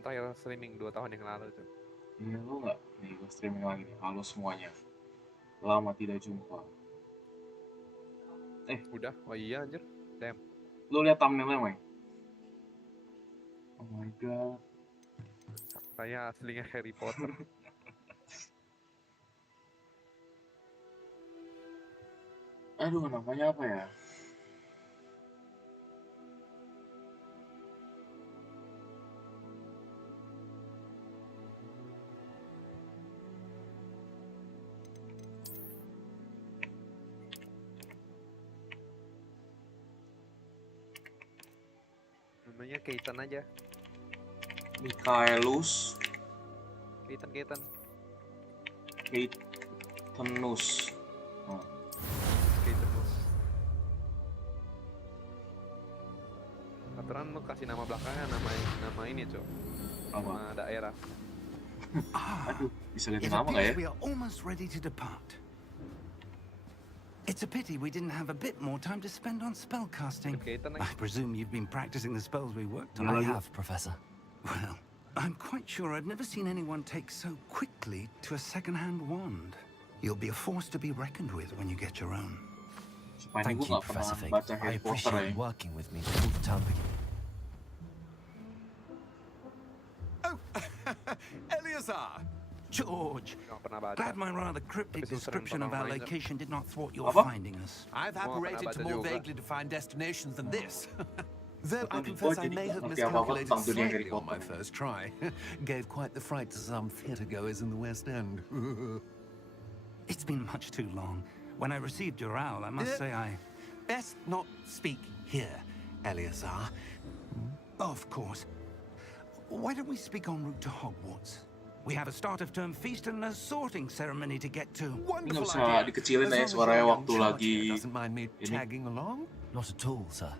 terakhir streaming 2 tahun yang lalu tuh. Iya lu nggak? Nih gue streaming lagi nih. Halo semuanya. Lama tidak jumpa. Udah? Oh iya anjir. Damn. Lu lihat thumbnailnya, Mai? Oh my god. Saya aslinya Harry Potter. Aduh, namanya apa ya? Namanya Keitan aja. Michaelus Keitan. Keitenus. Oh. Keitenus. Aturan lu kasih nama belakangnya nama ini, Cok. Nama daerah. Aduh, bisa lihat It nama nggak ya? appears we are almost ready to depart. It's a pity we didn't have a bit more time to spend on spellcasting. Keitan I lagi. presume you've been practicing the spells we worked on. I have, Professor. Well, I'm quite sure I've never seen anyone take so quickly to a second-hand wand. You'll be a force to be reckoned with when you get your own. Supaya Thank gue you, nggak pernah Professor Fig. baca I Harry Potter ya. appreciate working with me before the term begins. Oh, Eleazar! George, Nggak pernah baca. glad my rather cryptic Tapi susah description of nonton our online, location did not thwart your Apa? finding us. I've Oh, apparated pernah to baca more juga. vaguely defined destinations than this. Though I Betul, confess oh, I jadi may nggak have ngerti apa-apa miscalculated tentang dunia Harry slightly on my Potter. first try. Gave quite the fright to some theatregoers in the West End. It's been much too long. When I received your owl, I must say I... Best not speak here, Eleazar. Of course. Why don't we speak en route to Hogwarts? We have a start-of-term feast and a sorting ceremony to get to. Wonderful bisa idea. dikecilin As ya long as suaranya your young waktu charge lagi here doesn't mind me ini. tagging along. Not at all, sir.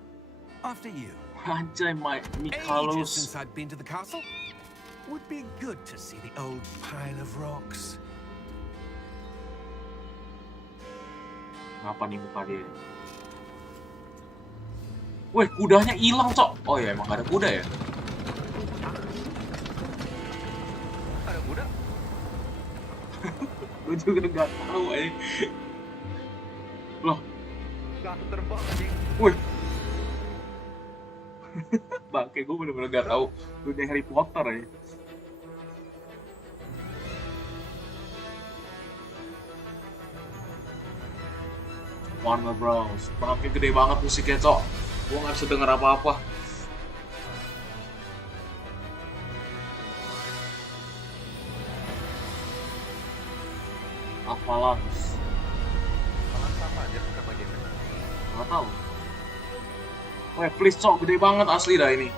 After you. Anjay, Ages Michaelus. since I'd been to the castle. Would be good to see the old pile of rocks. Ngapa nih muka dia? Weh, kudanya hilang, Cok. Oh ya, emang gak ada kuda ya? Ada kuda? Gue juga nggak tahu ini. Loh, Nggak terbang anjing. wih. Bangke, gue bener-bener gak tahu dunia Harry Potter ya. Warner Bros. Bangke gede banget musiknya, Cok. Gue gak bisa denger apa-apa. Avalanche. Malah sama aja sama game. Gak tahu. Weh, please, Cok. Gede banget asli dah ini.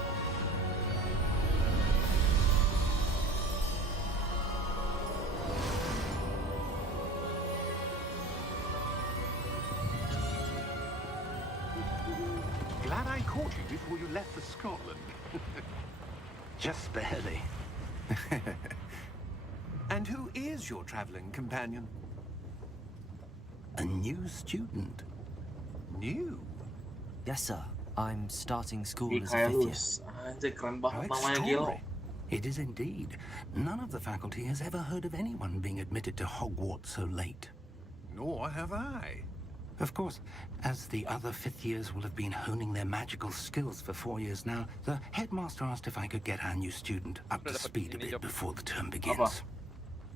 Glad I caught you before you left for Scotland. Just barely. And who is your traveling companion? A new student. New? Yes, sir. I'm starting school as a 5th year. Michaelus. Anjay, keren How banget namanya, gila. extraordinary. It is indeed. None of the faculty has ever heard of anyone being admitted to Hogwarts so late. Nor have I. Of course, as the other 5th years will have been honing their magical skills for 4 years now, the headmaster asked if I could get our new student up to speed a bit before the term begins.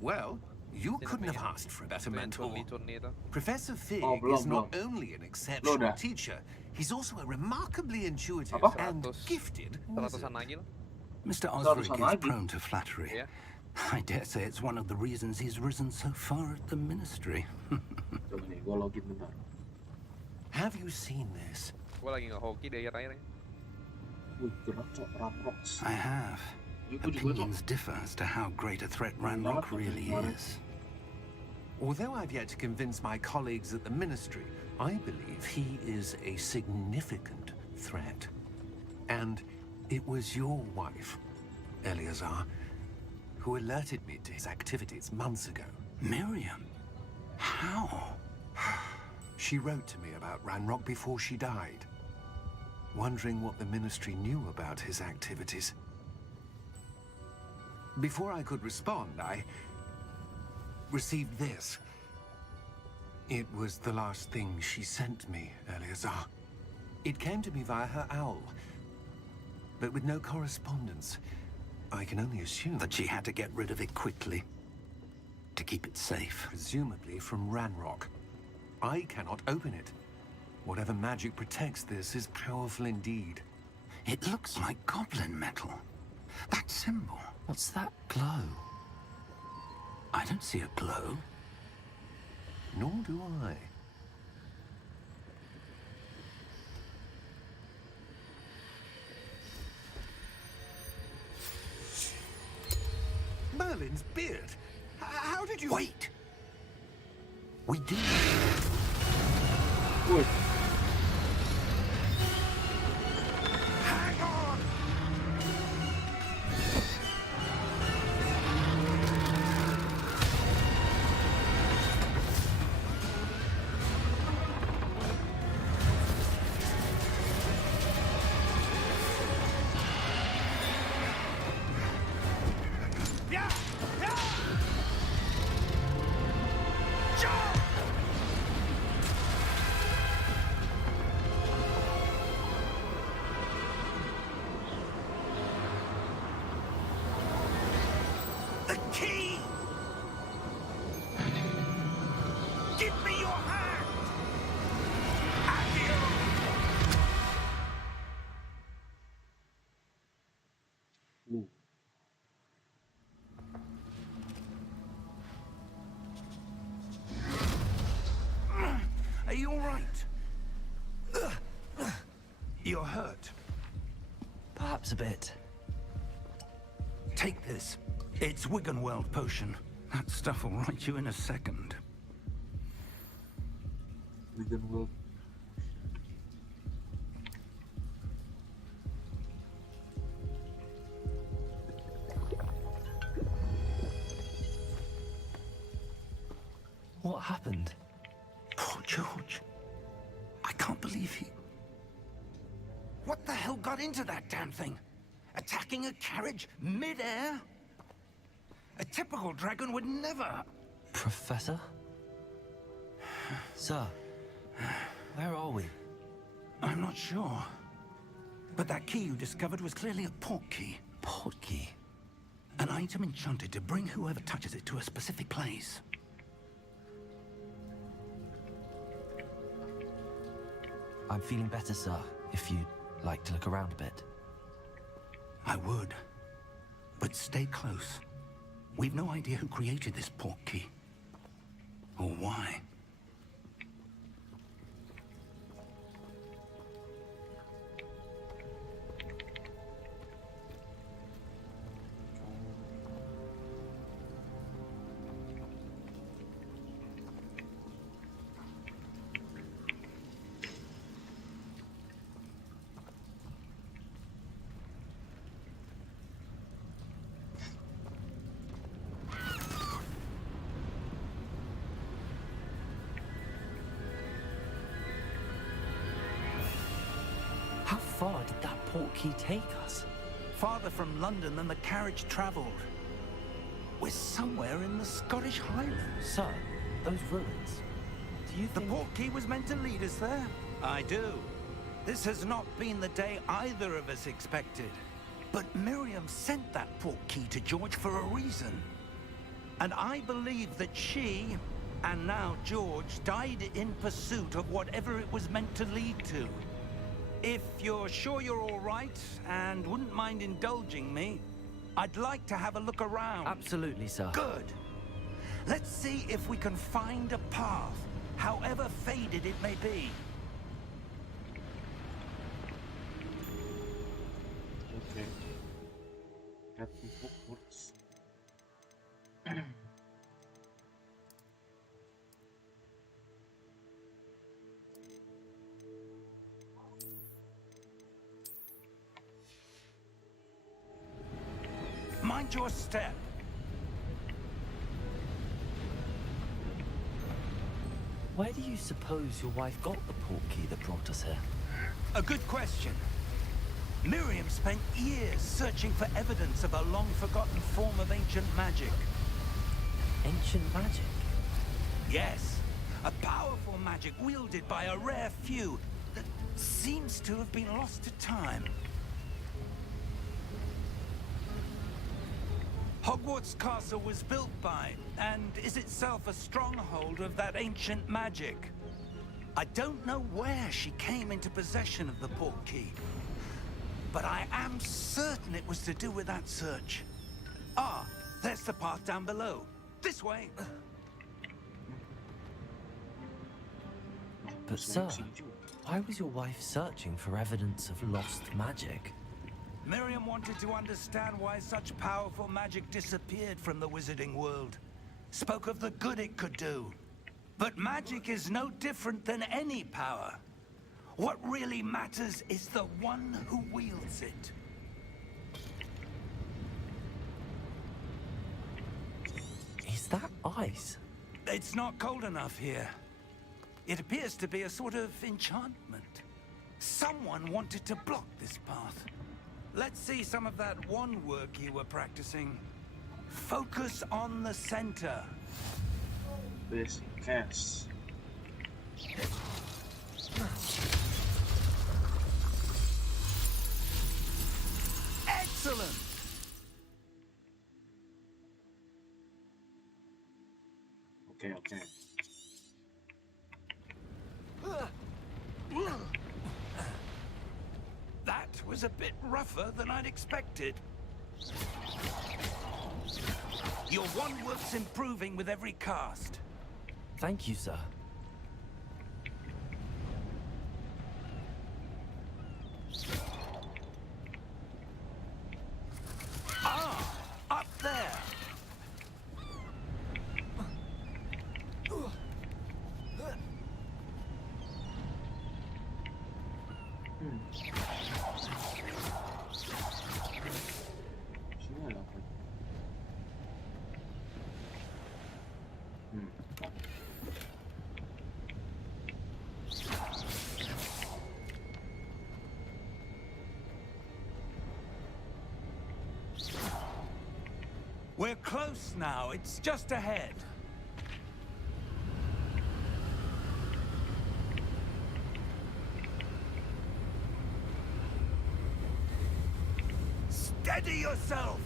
Well, you couldn't have asked for a better mentor. Turni itu. Professor Fig Oh, belum, is not belum. only an exceptional Belum dah. teacher, he's also a remarkably intuitive Apa? and 100 gifted wizard. Seratusan lagi lah. Mr. Harus Osric is lagi. prone to flattery. Iya. I dare say it's one of the reasons he's risen so far at the ministry. Coba nih, gue login bentar. Have you seen this? Gue lagi nge-hoki di akhir-akhir ini. Wih, gerak, Cok. Raprox. I have. Itu juga, Cok. Opinions differ as to how great a threat Ranrock really is. Although I've yet to convince my colleagues at the ministry, I believe he is a significant threat. And it was your wife, Eleazar, who alerted me to his activities months ago. Miriam? How? She wrote to me about Ranrock before she died, wondering what the ministry knew about his activities. Before I could respond, I received this. It was the last thing she sent me, Eleazar. It came to me via her owl, but with no correspondence. I can only assume That she had to get rid of it quickly to keep it safe. presumably from Ranrock. I cannot open it. Whatever magic protects this is powerful indeed. It looks like goblin metal. That symbol. What's that glow? I don't see a glow. Nor do I. Merlin's beard. How did you... Wait! We did. Wih, Hang on! Yeah! Yeah! Jump! The key! Give me your hand! Accio! Are you all right? You're hurt. Perhaps a bit. Take this. It's Wiggenweld potion. That stuff will right you in a second. Vegan World. What happened? Poor George. I can't believe he... What the hell got into that damn thing? Attacking a carriage mid-air? A typical dragon would never... Professor? Sir, where are we? I'm not sure. But that key you discovered was clearly a port key. Port key? An item enchanted to bring whoever touches it to a specific place. I'm feeling better, sir, if you'd like to look around a bit. I would. But stay close. We've no idea who created this port key. Or why. How far did that port key take us? Farther from London than the carriage travelled. We're somewhere in the Scottish Highlands. Sir, those ruins. Do you The think... port key was meant to lead us there? I do. This has not been the day either of us expected. But Miriam sent that port key to George for a reason. And I believe that she, and now George, died in pursuit of whatever it was meant to lead to. If you're sure you're all right and wouldn't mind indulging me, I'd like to have a look around. Absolutely, sir. Good. Let's see if we can find a path, however faded it may be. Okay. Captain Hogwarts. Mind your step. Where do you suppose your wife got the port key that brought us here? A good question. Miriam spent years searching for evidence of a long-forgotten form of ancient magic. Ancient magic? Yes, a powerful magic wielded by a rare few that seems to have been lost to time. Hogwarts Castle was built by, and is itself a stronghold of that ancient magic. I don't know where she came into possession of the portkey, but I am certain it was to do with that search. Ah, there's the path down below. This way. But sir, why was your wife searching for evidence of lost magic? Miriam wanted to understand why such powerful magic disappeared from the wizarding world. Spoke of the good it could do. But magic is no different than any power. What really matters is the one who wields it. Is that ice? It's not cold enough here. It appears to be a sort of enchantment. Someone wanted to block this path. Let's see some of that wand work you were practicing. Focus on the center. Basic cast. Excellent! Okay. That was a bit rougher than I'd expected. Your wand work's improving with every cast. Thank you, sir. Ah, up there. We're close now. It's just ahead. Steady yourself!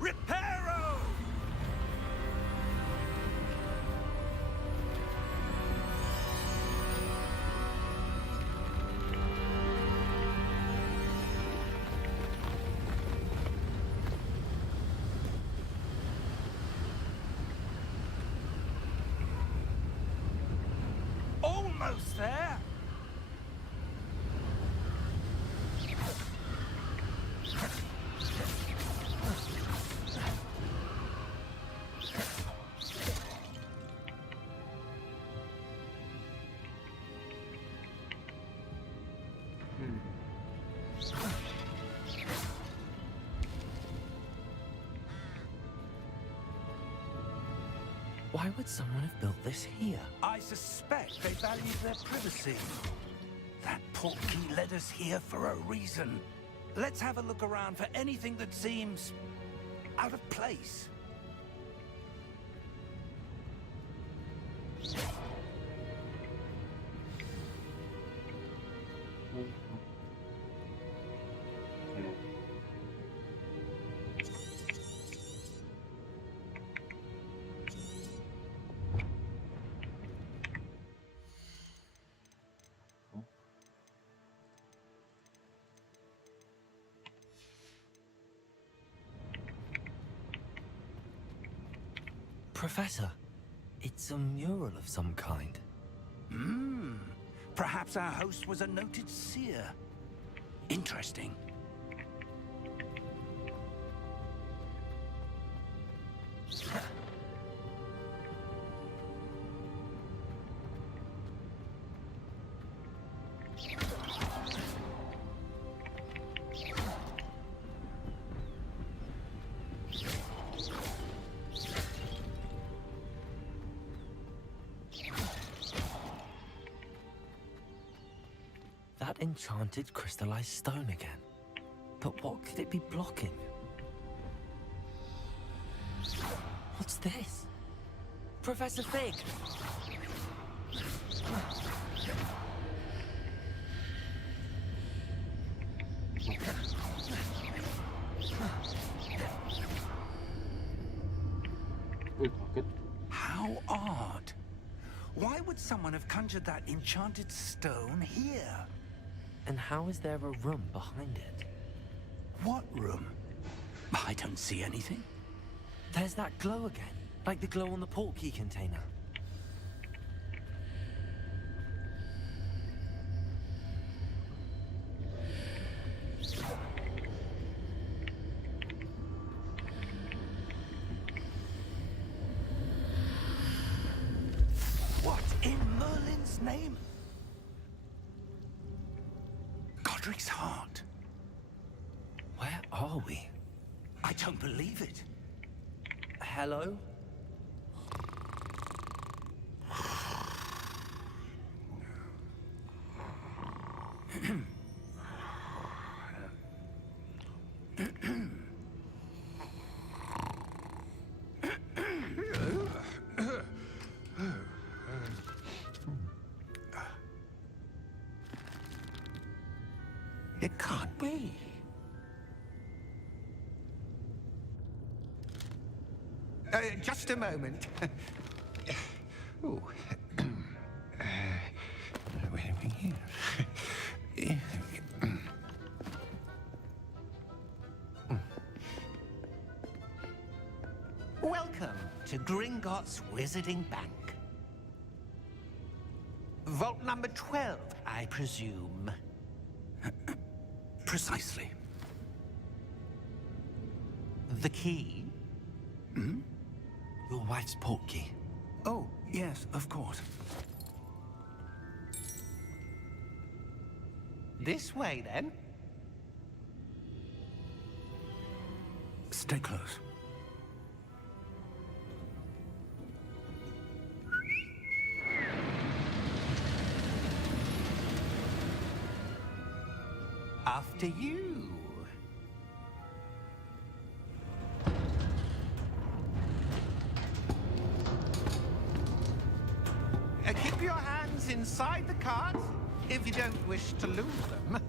Reparo! Almost there! Why would someone have built this here? I suspect they valued their privacy. That portkey led us here for a reason. Let's have a look around for anything that seems out of place. Professor, it's a mural of some kind. Perhaps our host was a noted seer. Interesting. That enchanted crystallized stone again. But what could it be blocking? What's this? Professor Fig! Wih, kaget. How odd. Why would someone have conjured that enchanted stone here? And how is there a room behind it? What room? I don't see anything. There's that glow again, like the glow on the portkey container. What in Merlin's name? Godric's heart. Where are we? I don't believe it. Hello? It can't be. Just a moment. Oh. Wait a minute. Welcome to Gringotts Wizarding Bank. Vault number 12, I presume. Precisely. The key? Your wife's portkey. Oh, yes, of course. This way, then. Stay close. After you. Keep your hands inside the cart if you don't wish to lose them.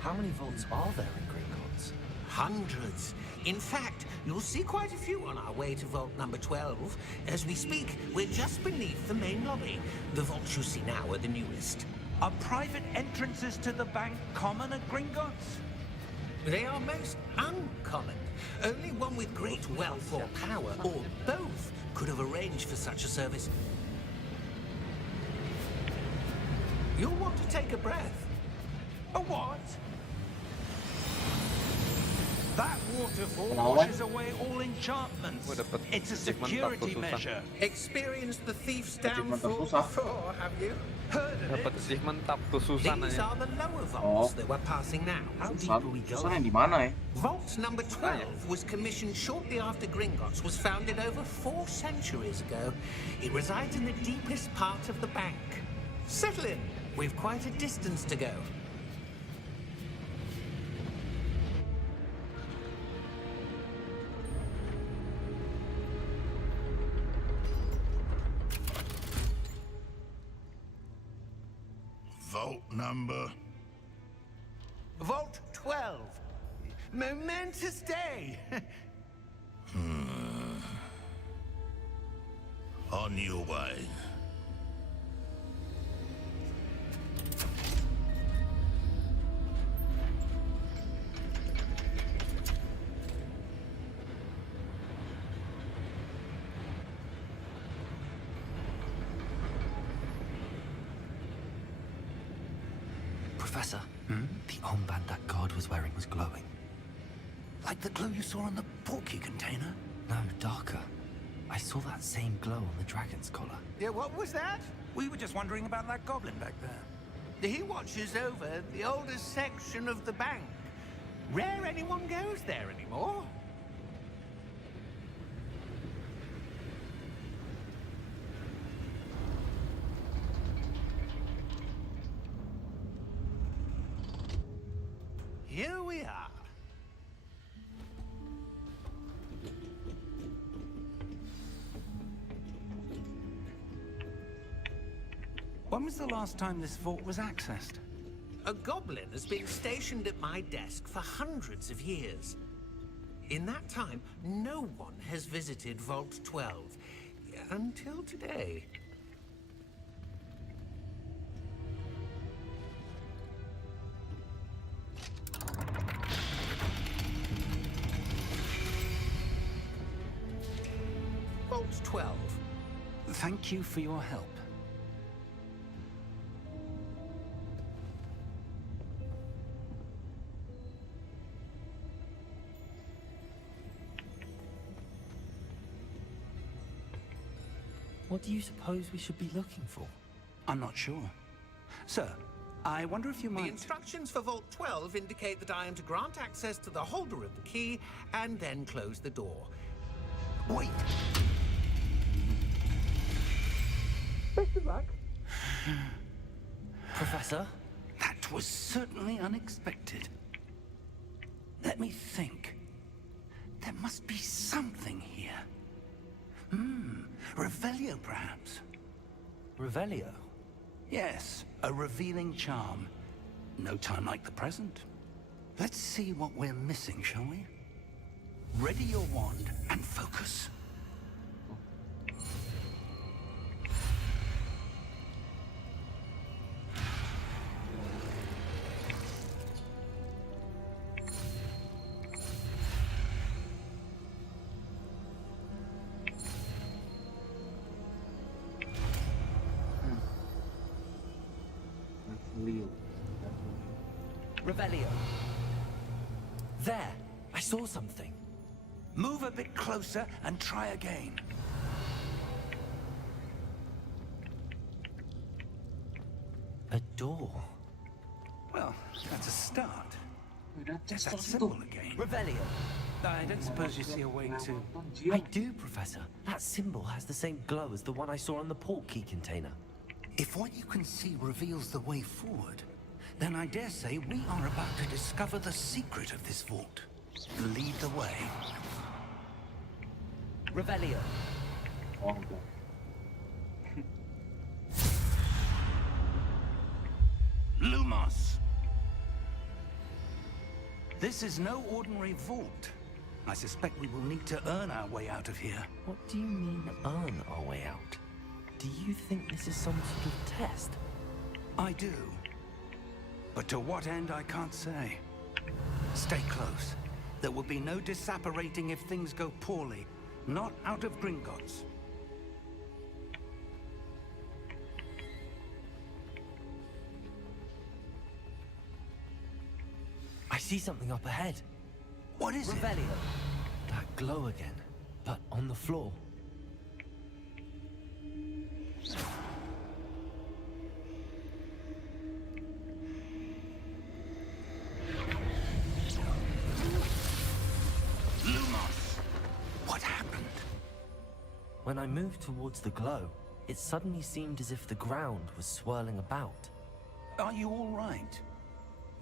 How many vaults are there in Gringotts? Hundreds. In fact, you'll see quite a few on our way to vault number 12. As we speak, we're just beneath the main lobby. The vaults you see now are the newest. Are private entrances to the bank common at Gringotts? They are most uncommon. Only one with great wealth or power, or both, could have arranged for such a service. You'll want to take a breath. A what? That waterfall Kenapa? washes away all enchantments. Gua dapet It's a achievement security 40 susah. measure. Experienced the thief's Achievement downfall tersusah. before, have you? Heard of Dapat it? achievement tap tuh susah These nanya. are the lower vaults that we're passing now. How deep Susah, are we susah going? yang di mana ya? Vault number 12 was commissioned shortly after Gringotts was founded over 4 centuries ago. It resides in the deepest part of the bank. Settle in. We've quite a distance to go. Vault number. Vault 12. Momentous day. On your way. Professor, the armband that guard was wearing was glowing. Like the glow you saw on the portkey container? No, darker. I saw that same glow on the dragon's collar. Yeah, what was that? We were just wondering about that goblin back there. He watches over the oldest section of the bank. Rare one goes there anymore. Here we are. When was the last time this vault was accessed? A goblin has been stationed at my desk for hundreds of years. In that time, no one has visited Vault 12. Until today. Vault 12. Thank you for your help. What do you suppose we should be looking for? I'm not sure. Sir, I wonder if you The might... instructions for Vault 12 indicate that I am to grant access to the holder of the key and then close the door. Wait! Professor? That was certainly unexpected. Let me think. There must be something here. Revelio, perhaps? Revelio? Yes, a revealing charm. No time like the present. Let's see what we're missing, shall we? Ready your wand and focus. Leo. Revelio. There! I saw something. Move a bit closer and try again. A door. Well, that's a start. That's That symbol again. Revelio. I don't suppose you see a way to... I do, Professor. That symbol has the same glow as the one I saw on the port key container. If what you can see reveals the way forward, then I dare say we are about to discover the secret of this vault. Lead the way. Revelio. Lumos! This is no ordinary vault. I suspect we will need to earn our way out of here. What do you mean, earn our way out? Do you think this is some sort of test? I do. But to what end, I can't say. Stay close. There will be no disapparating if things go poorly. Not out of Gringotts. I see something up ahead. What is it? Revelio. That glow again, but on the floor. Lumos! What happened? When I moved towards the glow, it suddenly seemed as if the ground was swirling about. Are you all right?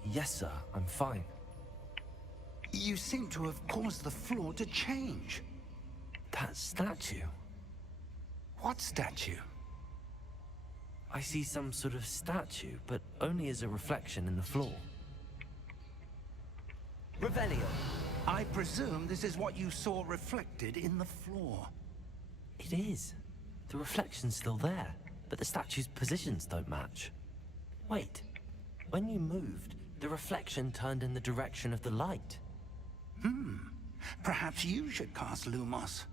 Yes, sir, I'm fine. You seem to have caused the floor to change. That statue. What statue? I see some sort of statue, but only as a reflection in the floor. Revelio. I presume this is what you saw reflected in the floor. It is. The reflection's still there, but the statue's positions don't match. Wait. When you moved, the reflection turned in the direction of the light. Perhaps you should cast Lumos.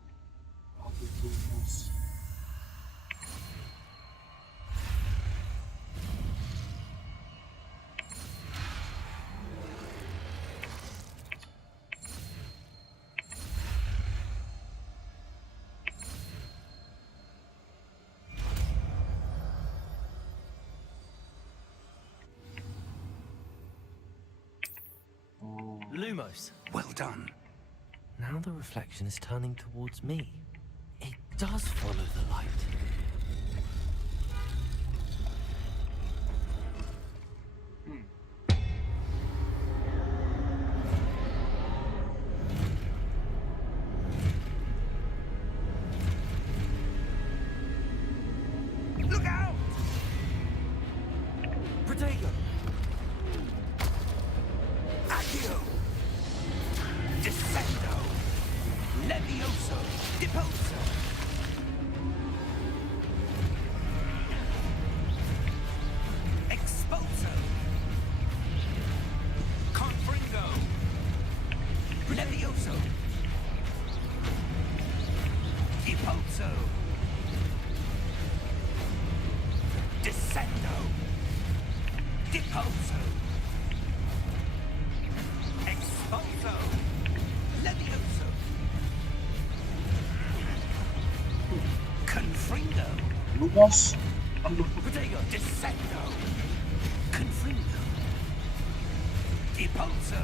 Lumos. Well done. Now the reflection is turning towards me. It does follow the light. Look out! Protego! Accio! Descendo! Levioso! Deposo! Exposo! Confringo! Levioso! Deposo! Descendo! Deposo! Exposo! Levioso! Confringo! Lumos. Aduh. Protego! Descendo! Confringo! Deposo!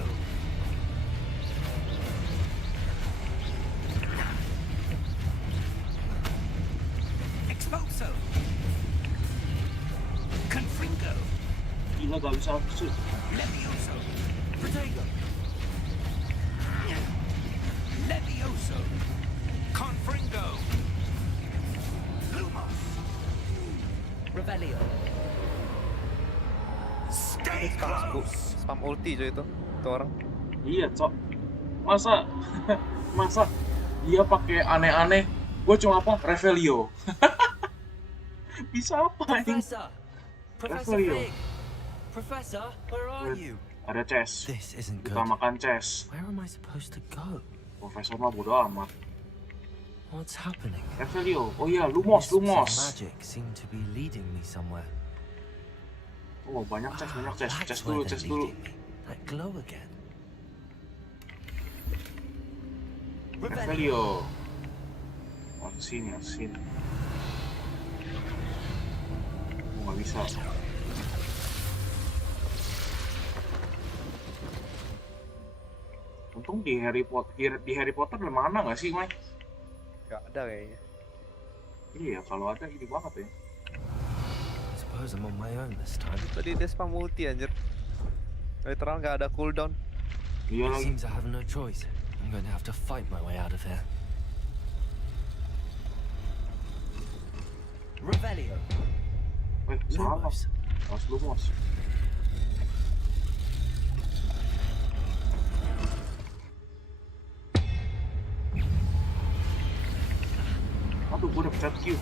Exposo! Confringo! Gila gak bisa apa sih. Levioso! Protego! Levioso! Confringo! Lumos! Revelio. Stay Spam, close! spam ulti coy itu orang. Iya, Cok. Masa masa dia pakai aneh-aneh. Gue cuma apa? Revelio. Bisa apa ini? Professor! Professor Revelio. Fig! Professor, where are you? Ada chest. This isn't Kita good. makan chest. Where am I supposed to go? Profesor mah bodo amat. What's happening? Revelio. Oh iya, Lumos, Wisps of Lumos. magic seem to be leading me somewhere. Oh, banyak chest, banyak chest. That's Chest where dulu, they're chest dulu. leading me. That glow again. Revelio. Harus sini, harus sini. Oh, nggak bisa. Untung di Harry Potter ada mana nggak sih, Mike? Gak ada kayaknya. Iya, kalau ada ini banget ya. I suppose I'm on my own this time. Tadi dia spam ulti anjir. Literal gak ada cooldown. Iya It lagi. seems I have no choice. I'm going to have to fight my way out of here. Revelio. Salah. Lumos. Harus Lumos. Aduh, gue udah pencet Q.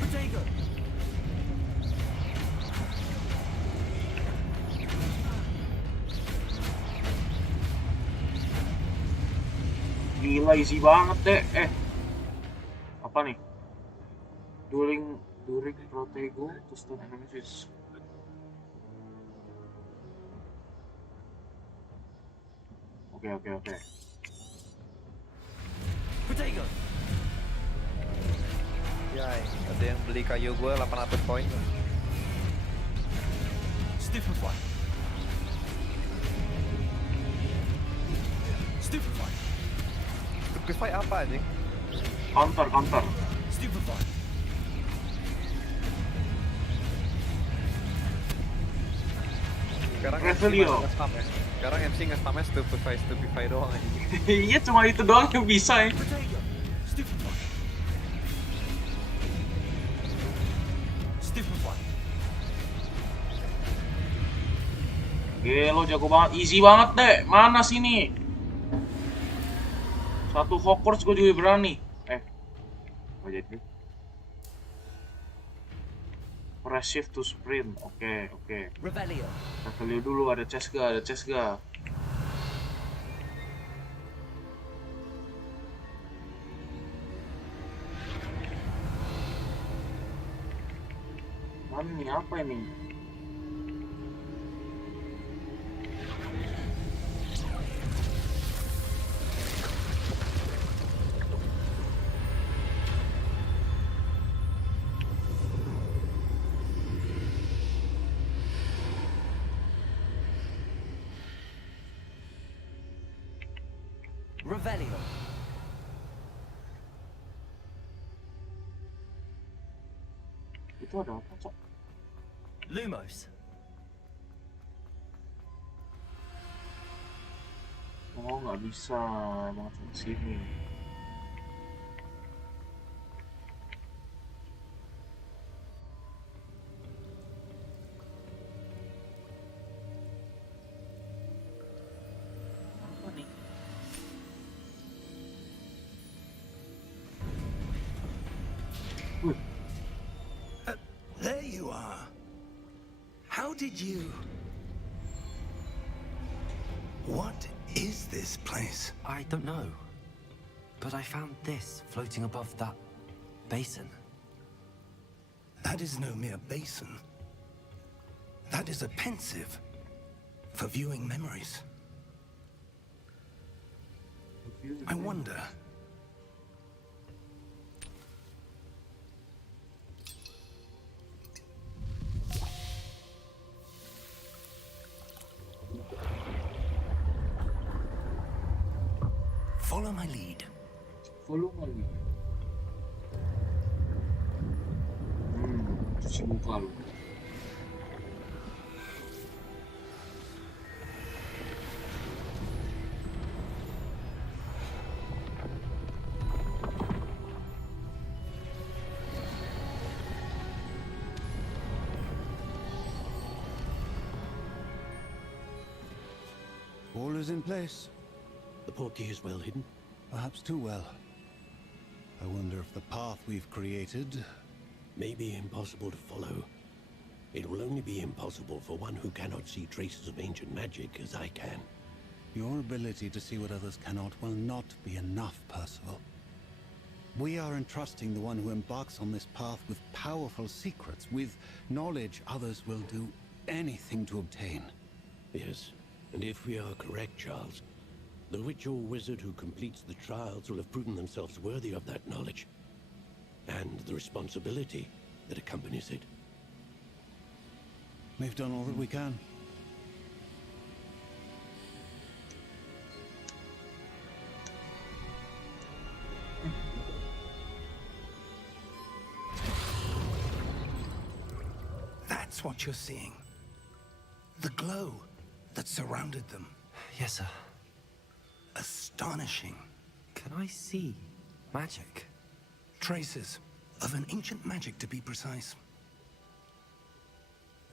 Protego. Gila, easy banget deh. Apa nih? During Protego to stun enemies. Oke. Protego. Yay, ada yang beli kayu gue 800 poin. Stupefy! Stupefy! Stupefy apa anjing? Counter. Stupefy! Sekarang Revelio. MC nge-spam ya. Sekarang MC nge-spamnya Stupefy doang anjing. Iya, cuma itu doang yang bisa ya. Protego! Stupefy! Stupefy! Gelo jago banget, easy banget deh. Mana sini? Satu Hogwarts gue juga berani. Apa jadi? Press shift to sprint. Oke. Revelio. Kita lihat dulu ada chest ga? Mana nih, apa ini? Revelio. Itu ada apa, Cok? Lumos. Oh, nggak bisa masuk ke sini. Apa nih? There you are. How did you... What is this place? I don't know. But I found this floating above that basin. That is no mere basin. That is a pensive for viewing memories. I wonder... Follow my lead. Follow lagi. Cuci muka lu. All is in place. The portkey is well hidden. Perhaps too well. I wonder if the path we've created... May be impossible to follow. It will only be impossible for one who cannot see traces of ancient magic as I can. Your ability to see what others cannot will not be enough, Percival. We are entrusting the one who embarks on this path with powerful secrets, with knowledge others will do anything to obtain. Yes, and if we are correct, Charles, the witch or wizard who completes the trials will have proven themselves worthy of that knowledge, and the responsibility that accompanies it. We've done all that we can. That's what you're seeing. The glow that surrounded them. Yes, sir. Astonishing. Can I see magic? Traces of an ancient magic, to be precise.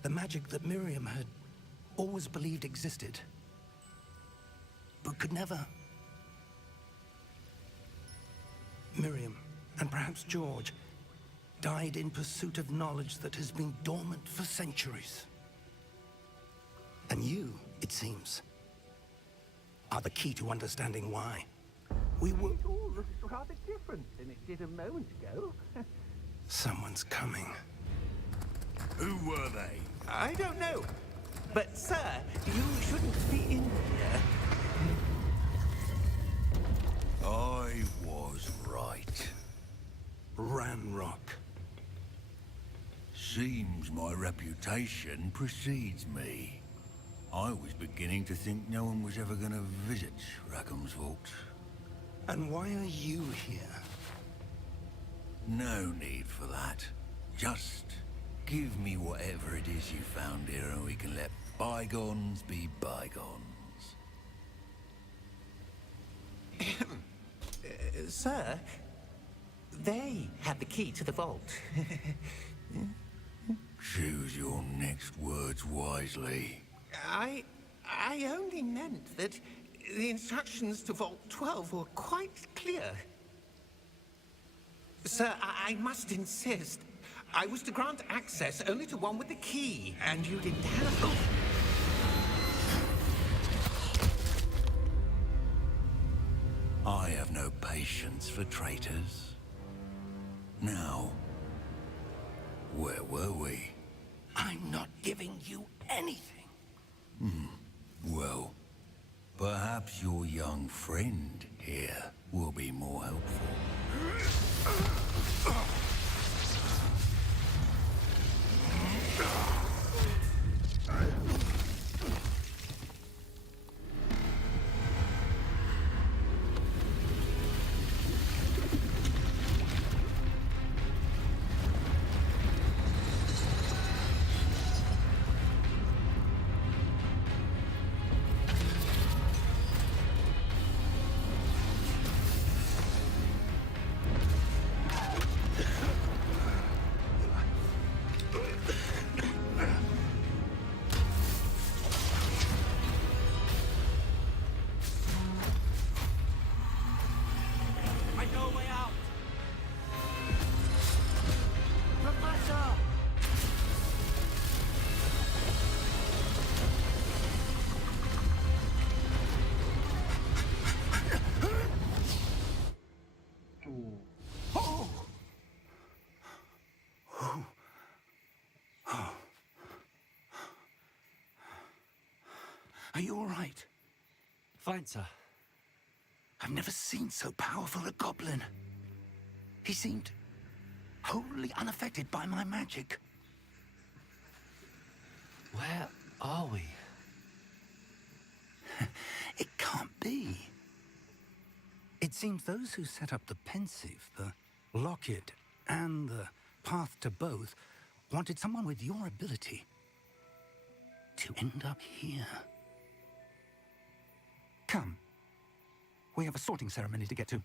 The magic that Miriam had always believed existed, but could never. Miriam, and perhaps George, died in pursuit of knowledge that has been dormant for centuries. And you, it seems, are the key to understanding why. We were... It all looks rather different than it did a moment ago. Someone's coming. Who were they? I don't know. But, sir, you shouldn't be in here. I was right. Ranrock. Seems my reputation precedes me. I was beginning to think no one was ever going to visit Rackham's vault. And why are you here? No need for that. Just give me whatever it is you found here and we can let bygones be bygones. Sir, they had the key to the vault. Choose your next words wisely. I only meant that the instructions to Vault 12 were quite clear. Sir, I must insist. I was to grant access only to one with the key, and you didn't have... I have no patience for traitors. Now, where were we? I'm not giving you anything. Well, perhaps your young friend here will be more helpful. Are you all right? Fine, sir. I've never seen so powerful a goblin. He seemed wholly unaffected by my magic. Where are we? It can't be. It seems those who set up the pensive, the locket, and the path to both wanted someone with your ability to end up here. Come. We have a sorting ceremony to get to.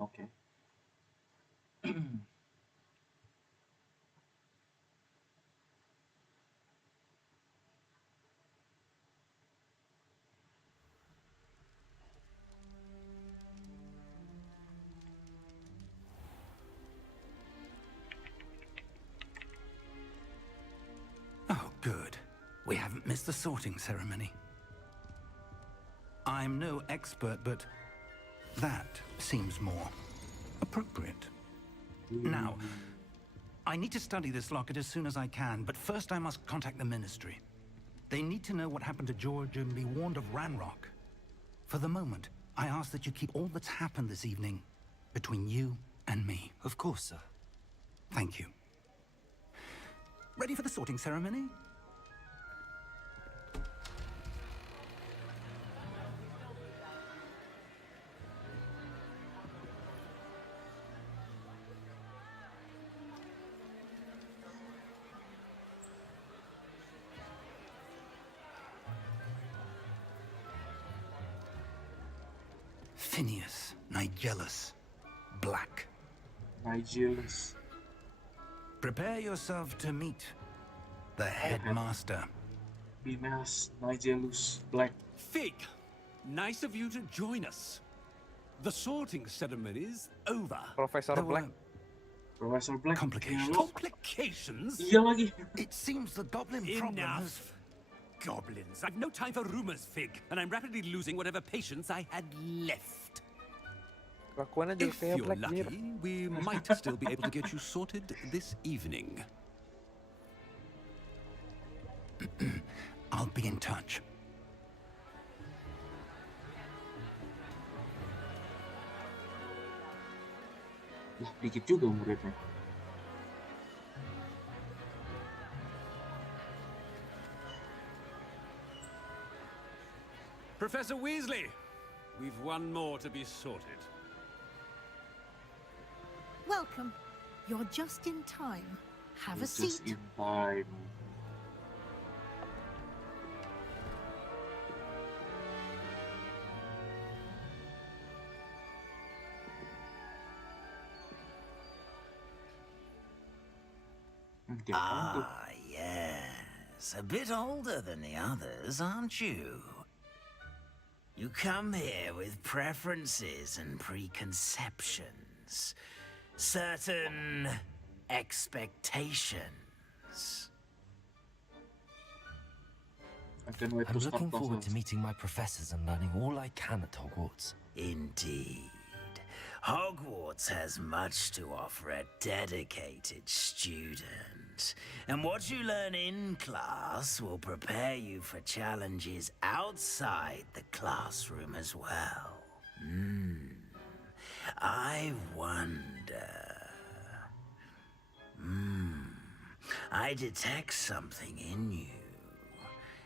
Oke. Oh, good. We haven't missed the sorting ceremony. I'm no expert, but that seems more appropriate. Now, I need to study this locket as soon as I can, but first I must contact the Ministry. They need to know what happened to George and be warned of Ranrock. For the moment, I ask that you keep all that's happened this evening between you and me. Of course, sir. Thank you. Ready for the sorting ceremony? Phineas, Nigellus, Black. Nigellus. Prepare yourself to meet the headmaster. Phineas, Nigellus, Black. Fig, nice of you to join us. The sorting ceremony's over. Profesor There Black. were Profesor Black. complications. Complications? Iya lagi. It seems the goblin problem has... Enough. Goblins. I've no time for rumors, Fig, and I'm rapidly losing whatever patience I had left. Kelakuannya juga If kayak you're Black Mirror. lucky, we might still be able to get you sorted this evening. I'll be in touch. Lah, dikit juga muridnya. Professor Weasley, we've one more to be sorted. Welcome. You're just in time. Have a Just seat. in time. Dia apaan tuh? Ah, yes. A bit older than the others, aren't you? You come here with preferences and preconceptions. Certain expectations. I can't wait I'm to start looking forward to classes. meeting my professors and learning all I can at Hogwarts. Indeed. Hogwarts has much to offer a dedicated student. And what you learn in class will prepare you for challenges outside the classroom as well. I wonder... I detect something in you.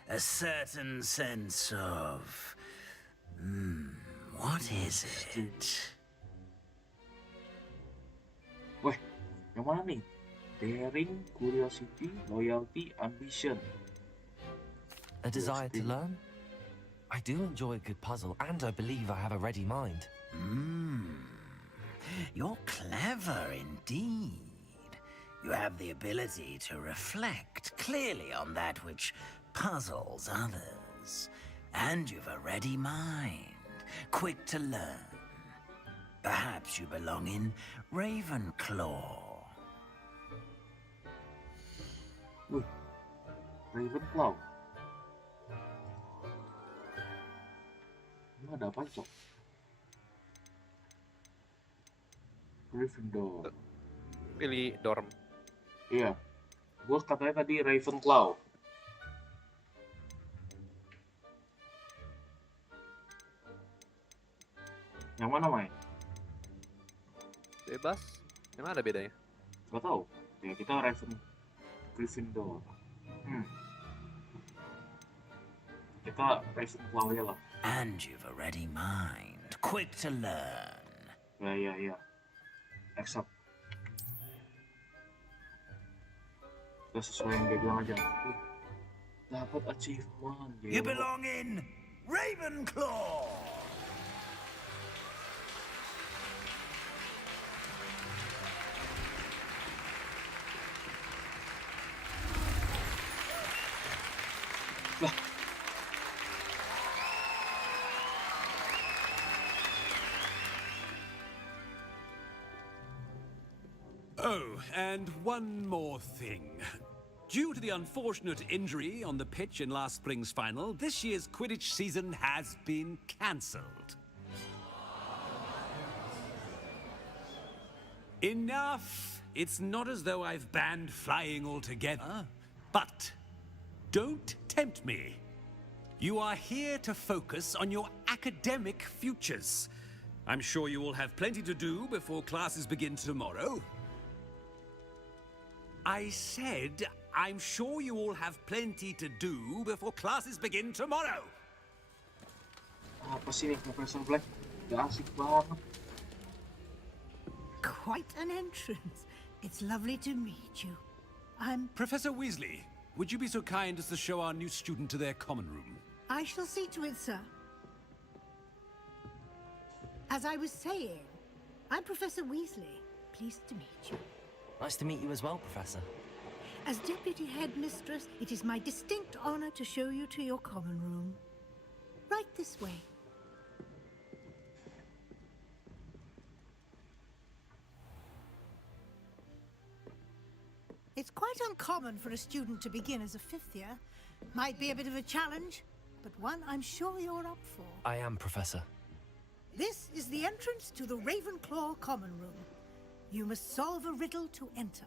A certain sense of... what is it? Weh, yang mana nih? Daring, curiosity, loyalty, ambition. A desire to learn? I do enjoy a good puzzle, and I believe I have a ready mind. You're clever indeed. You have the ability to reflect clearly on that which puzzles others. And you've a ready mind, quick to learn. Perhaps you belong in Ravenclaw. Ravenclaw. Ini ada apa cok? Gryffindor. Pilih dorm. Iya. Gue katanya tadi Ravenclaw. Yang mana, Mai? Bebas. Emang ada bedanya? Gak tahu. Ya kita Gryffindor. Kita Ravenclaw ya lah. And you've a ready mind, quick to learn. Ya. Accept. Kita sesuai yang dia bilang aja. Dapat achievement. You belong in Ravenclaw. Oh, and one more thing. Due to the unfortunate injury on the pitch in last spring's final, this year's Quidditch season has been cancelled. Enough! It's not as though I've banned flying altogether, but don't tempt me. You are here to focus on your academic futures. I'm sure you will have plenty to do before classes begin tomorrow. I said, I'm sure you all have plenty to do before classes begin tomorrow. Apa sih nih Professor Black? Gak asik banget. Quite an entrance. It's lovely to meet you. I'm... Professor Weasley, would you be so kind as to show our new student to their common room? I shall see to it, sir. As I was saying, I'm Professor Weasley. Pleased to meet you. Nice to meet you as well, Professor. As Deputy Headmistress, it is my distinct honor to show you to your common room. Right this way. It's quite uncommon for a student to begin as a fifth year. Might be a bit of a challenge, but one I'm sure you're up for. I am, Professor. This is the entrance to the Ravenclaw common room. You must solve a riddle to enter.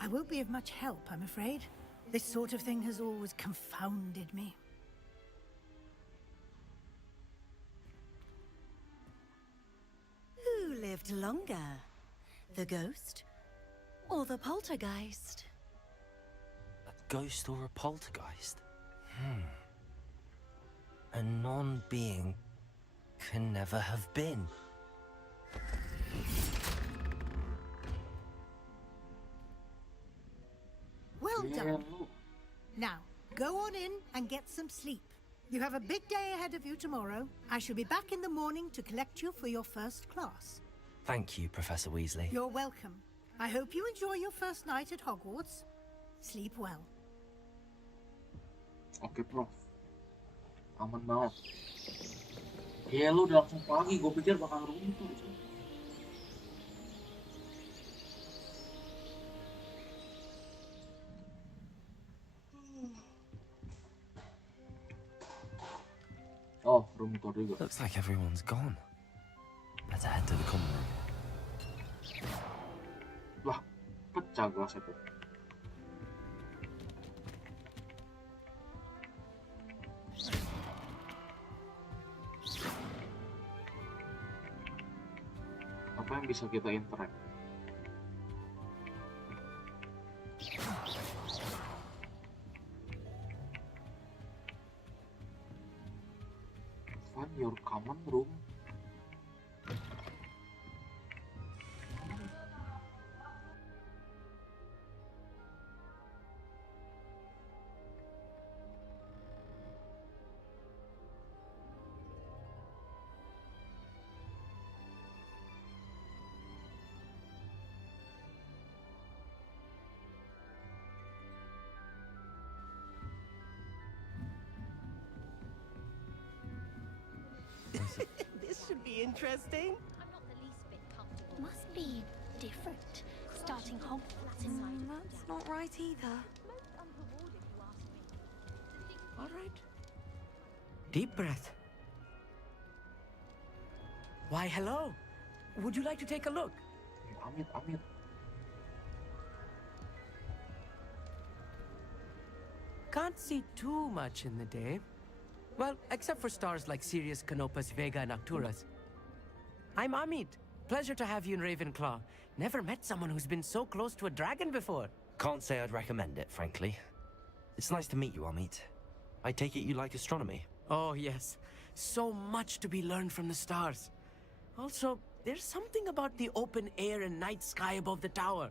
I won't be of much help, I'm afraid. This sort of thing has always confounded me. Who lived longer? The ghost or the poltergeist? A ghost or a poltergeist? A non-being can never have been. Well done. Now, go on in and get some sleep. You have a big day ahead of you tomorrow. I shall be back in the morning to collect you for your first class. Thank you, Professor Weasley. You're welcome. I hope you enjoy your first night at Hogwarts. Sleep well. Oke, Prof. Aman banget. Ya lu udah langsung pagi, gue pikir bakal runtuh. Oh, room tour juga. Looks like everyone's gone. Better head to the common room. Wah, pecah gelas itu. Apa yang bisa kita interact? your common room. This should be interesting. I'm not the least bit comfortable. Must be different. Starting Hogwarts inside. That's not right either. Most untoward, if you ask me. All right. Deep breath. Why, hello. Would you like to take a look? Amit. Can't see too much in the day. Well, except for stars like Sirius, Canopus, Vega, and Arcturus. I'm Amit. Pleasure to have you in Ravenclaw. Never met someone who's been so close to a dragon before. Can't say I'd recommend it, frankly. It's nice to meet you, Amit. I take it you like astronomy. Oh, yes. So much to be learned from the stars. Also, there's something about the open air and night sky above the tower.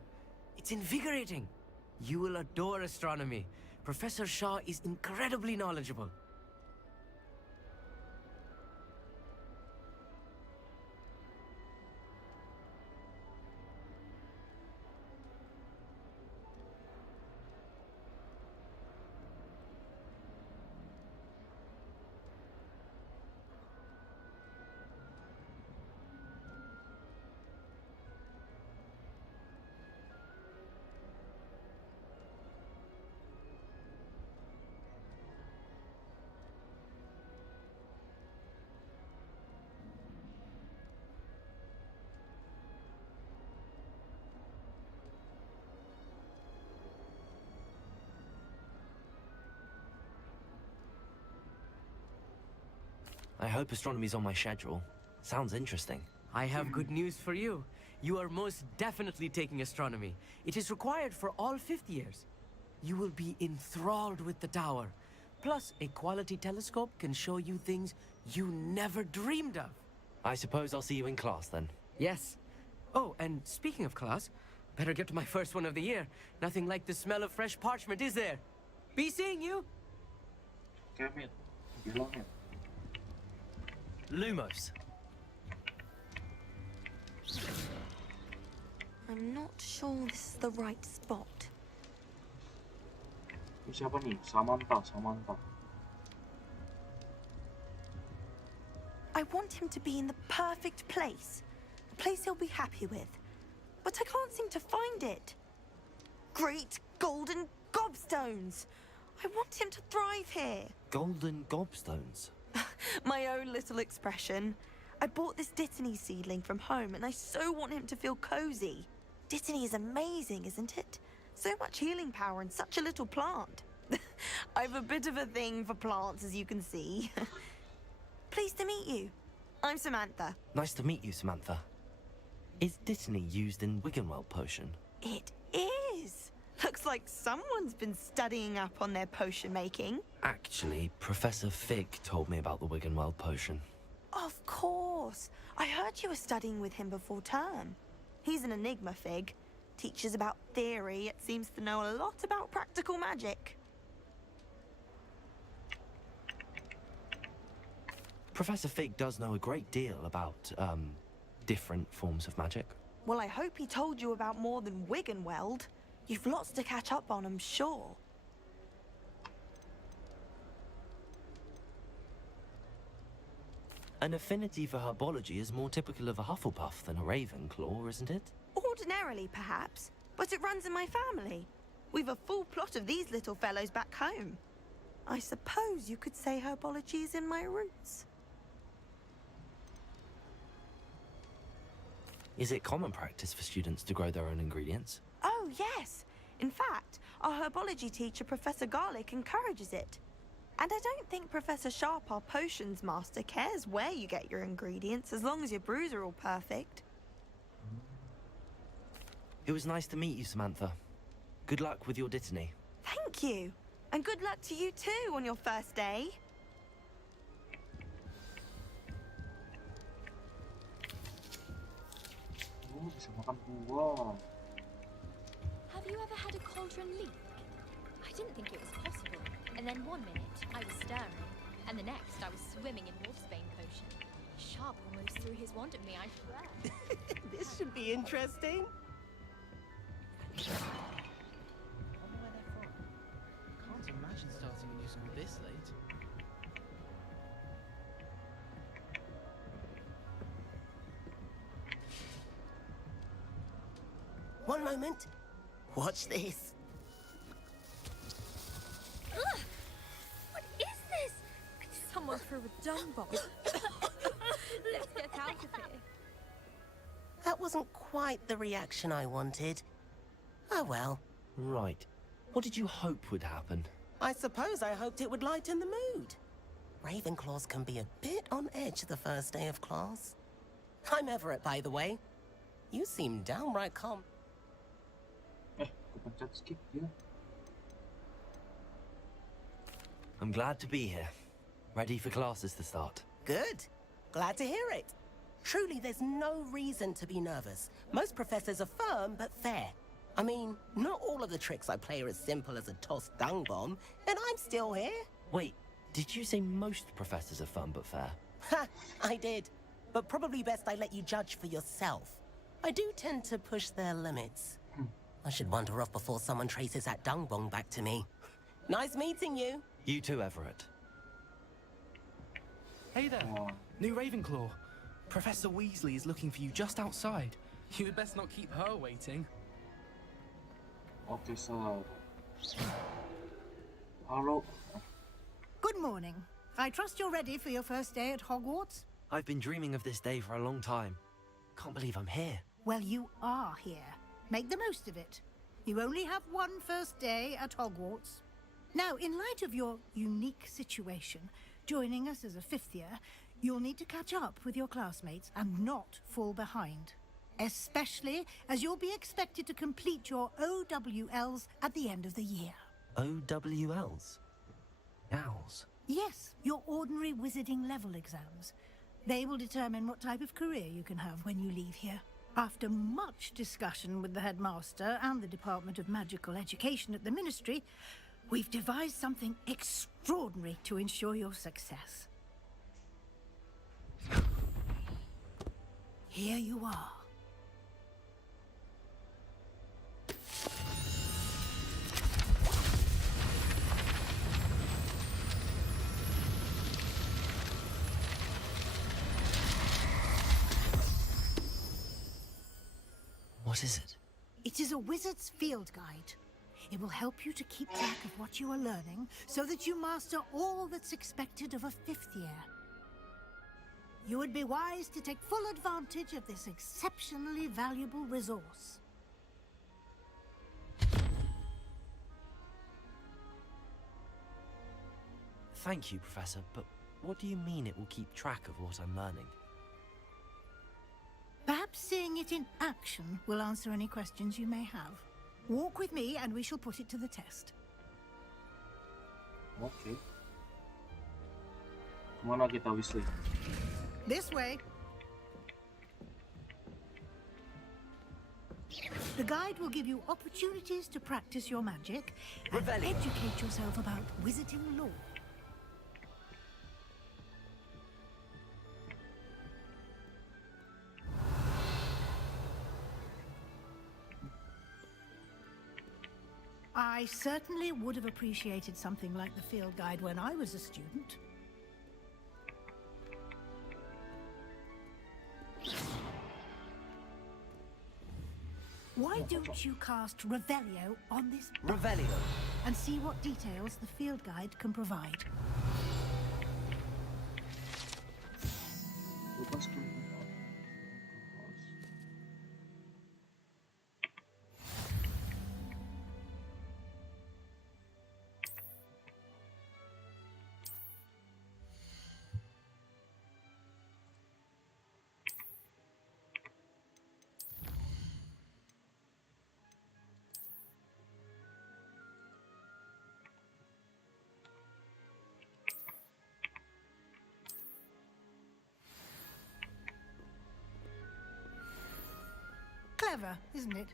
It's invigorating. You will adore astronomy. Professor Shaw is incredibly knowledgeable. I hope astronomy's on my schedule. Sounds interesting. I have good news for you. You are most definitely taking astronomy. It is required for all fifth years. You will be enthralled with the tower. Plus, a quality telescope can show you things you never dreamed of. I suppose I'll see you in class then. Yes. Oh, and speaking of class, better get to my first one of the year. Nothing like the smell of fresh parchment, is there? Be seeing you. Oke, Amit. Bilang ya. Lumos. I'm not sure this is the right spot. Ini siapa nih? Samantha. I want him to be in the perfect place. A place he'll be happy with. But I can't seem to find it. Great golden gobstones! I want him to thrive here. Golden gobstones? My own little expression. I bought this Dittany seedling from home and I so want him to feel cozy. Dittany is amazing, isn't it? So much healing power in such a little plant. I've a bit of a thing for plants, as you can see. Pleased to meet you. I'm Samantha. Nice to meet you, Samantha. Is Dittany used in Wiggenweld potion? It is. Looks like someone's been studying up on their potion making. Actually, Professor Fig told me about the Wiggenweld potion. Of course. I heard you were studying with him before term. He's an enigma, Fig. Teaches about theory, yet seems to know a lot about practical magic. Professor Fig does know a great deal about, different forms of magic. Well, I hope he told you about more than Wiggenweld. You've lots to catch up on, I'm sure. An affinity for herbology is more typical of a Hufflepuff than a Ravenclaw, isn't it? Ordinarily, perhaps, but it runs in my family. We've a full plot of these little fellows back home. I suppose you could say herbology is in my roots. Is it common practice for students to grow their own ingredients? Oh, yes. In fact, our herbology teacher, Professor Garlick, encourages it. And I don't think Professor Sharp, our potions master, cares where you get your ingredients, as long as your brews are all perfect. It was nice to meet you, Samantha. Good luck with your Dittany. Thank you. And good luck to you too on your first day. Oh, bisa makan buah. Have you ever had a cauldron leak? I didn't think it was possible. And then one minute I was stirring, and the next I was swimming in Wolfsbane Ocean. Sharp almost threw his wand at me, I swear. This should be interesting. Wonder where they're from. Can't imagine starting a new school this late. One moment. Watch this. Ugh! What is this? Someone threw a dung bomb. Let's get out of here. That wasn't quite the reaction I wanted. Oh well. Right. What did you hope would happen? I suppose I hoped it would lighten the mood. Ravenclaws can be a bit on edge the first day of class. I'm Everett, by the way. You seem downright calm. Kepencet skip dia. I'm glad to be here. Ready for classes to start. Good. Glad to hear it. Truly, there's no reason to be nervous. Most professors are firm but fair. I mean, not all of the tricks I play are as simple as a tossed dung bomb, and I'm still here. Wait, did you say most professors are fun but fair? Ha! I did. But probably best I let you judge for yourself. I do tend to push their limits. I should wander off before someone traces that dung bomb back to me. Nice meeting you. You too, Everett. Hey there, new Ravenclaw. Professor Weasley is looking for you just outside. You had best not keep her waiting. Oke, so. Halo. Good morning. I trust you're ready for your first day at Hogwarts? I've been dreaming of this day for a long time. Can't believe I'm here. Well, you are here. Make the most of it. You only have one first day at Hogwarts. Now, in light of your unique situation, joining us as a fifth year, you'll need to catch up with your classmates and not fall behind. Especially as you'll be expected to complete your OWLs at the end of the year. OWLs? Owls? Yes, your ordinary wizarding level exams. They will determine what type of career you can have when you leave here. After much discussion with the headmaster and the Department of Magical Education at the Ministry, we've devised something extraordinary to ensure your success. Here you are. What is it? It is a wizard's field guide. It will help you to keep track of what you are learning so that you master all that's expected of a fifth year. You would be wise to take full advantage of this exceptionally valuable resource. Thank you, Professor, but what do you mean it will keep track of what I'm learning? Perhaps seeing it in action will answer any questions you may have. Walk with me and we shall put it to the test. Oke. Kemana kita, Weasley? This way. The guide will give you opportunities to practice your magic and educate yourself about wizarding lore. I certainly would have appreciated something like the field guide when I was a student. Why don't you cast Revelio on this book Revelio? and see what details the field guide can provide? Clever, isn't it?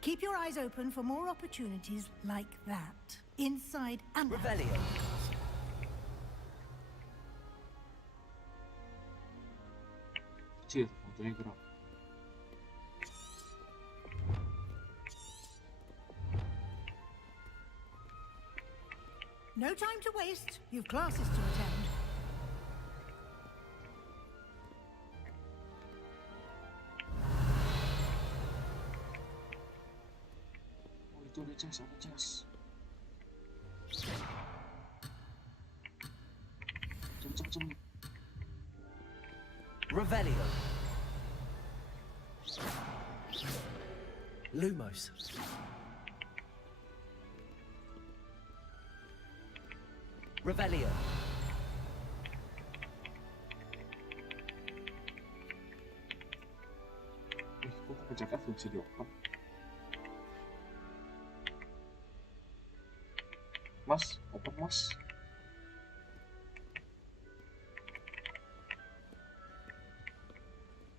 Keep your eyes open for more opportunities like that. Inside and out. Revelio. Kecil, fotonya gerak. No time to waste. You've classes to attend. Oh, itu ada cas, ada cas. Cem. Revelio. Lumos. Revelio. Kok pencet F bisa diopen? Mas, open mas.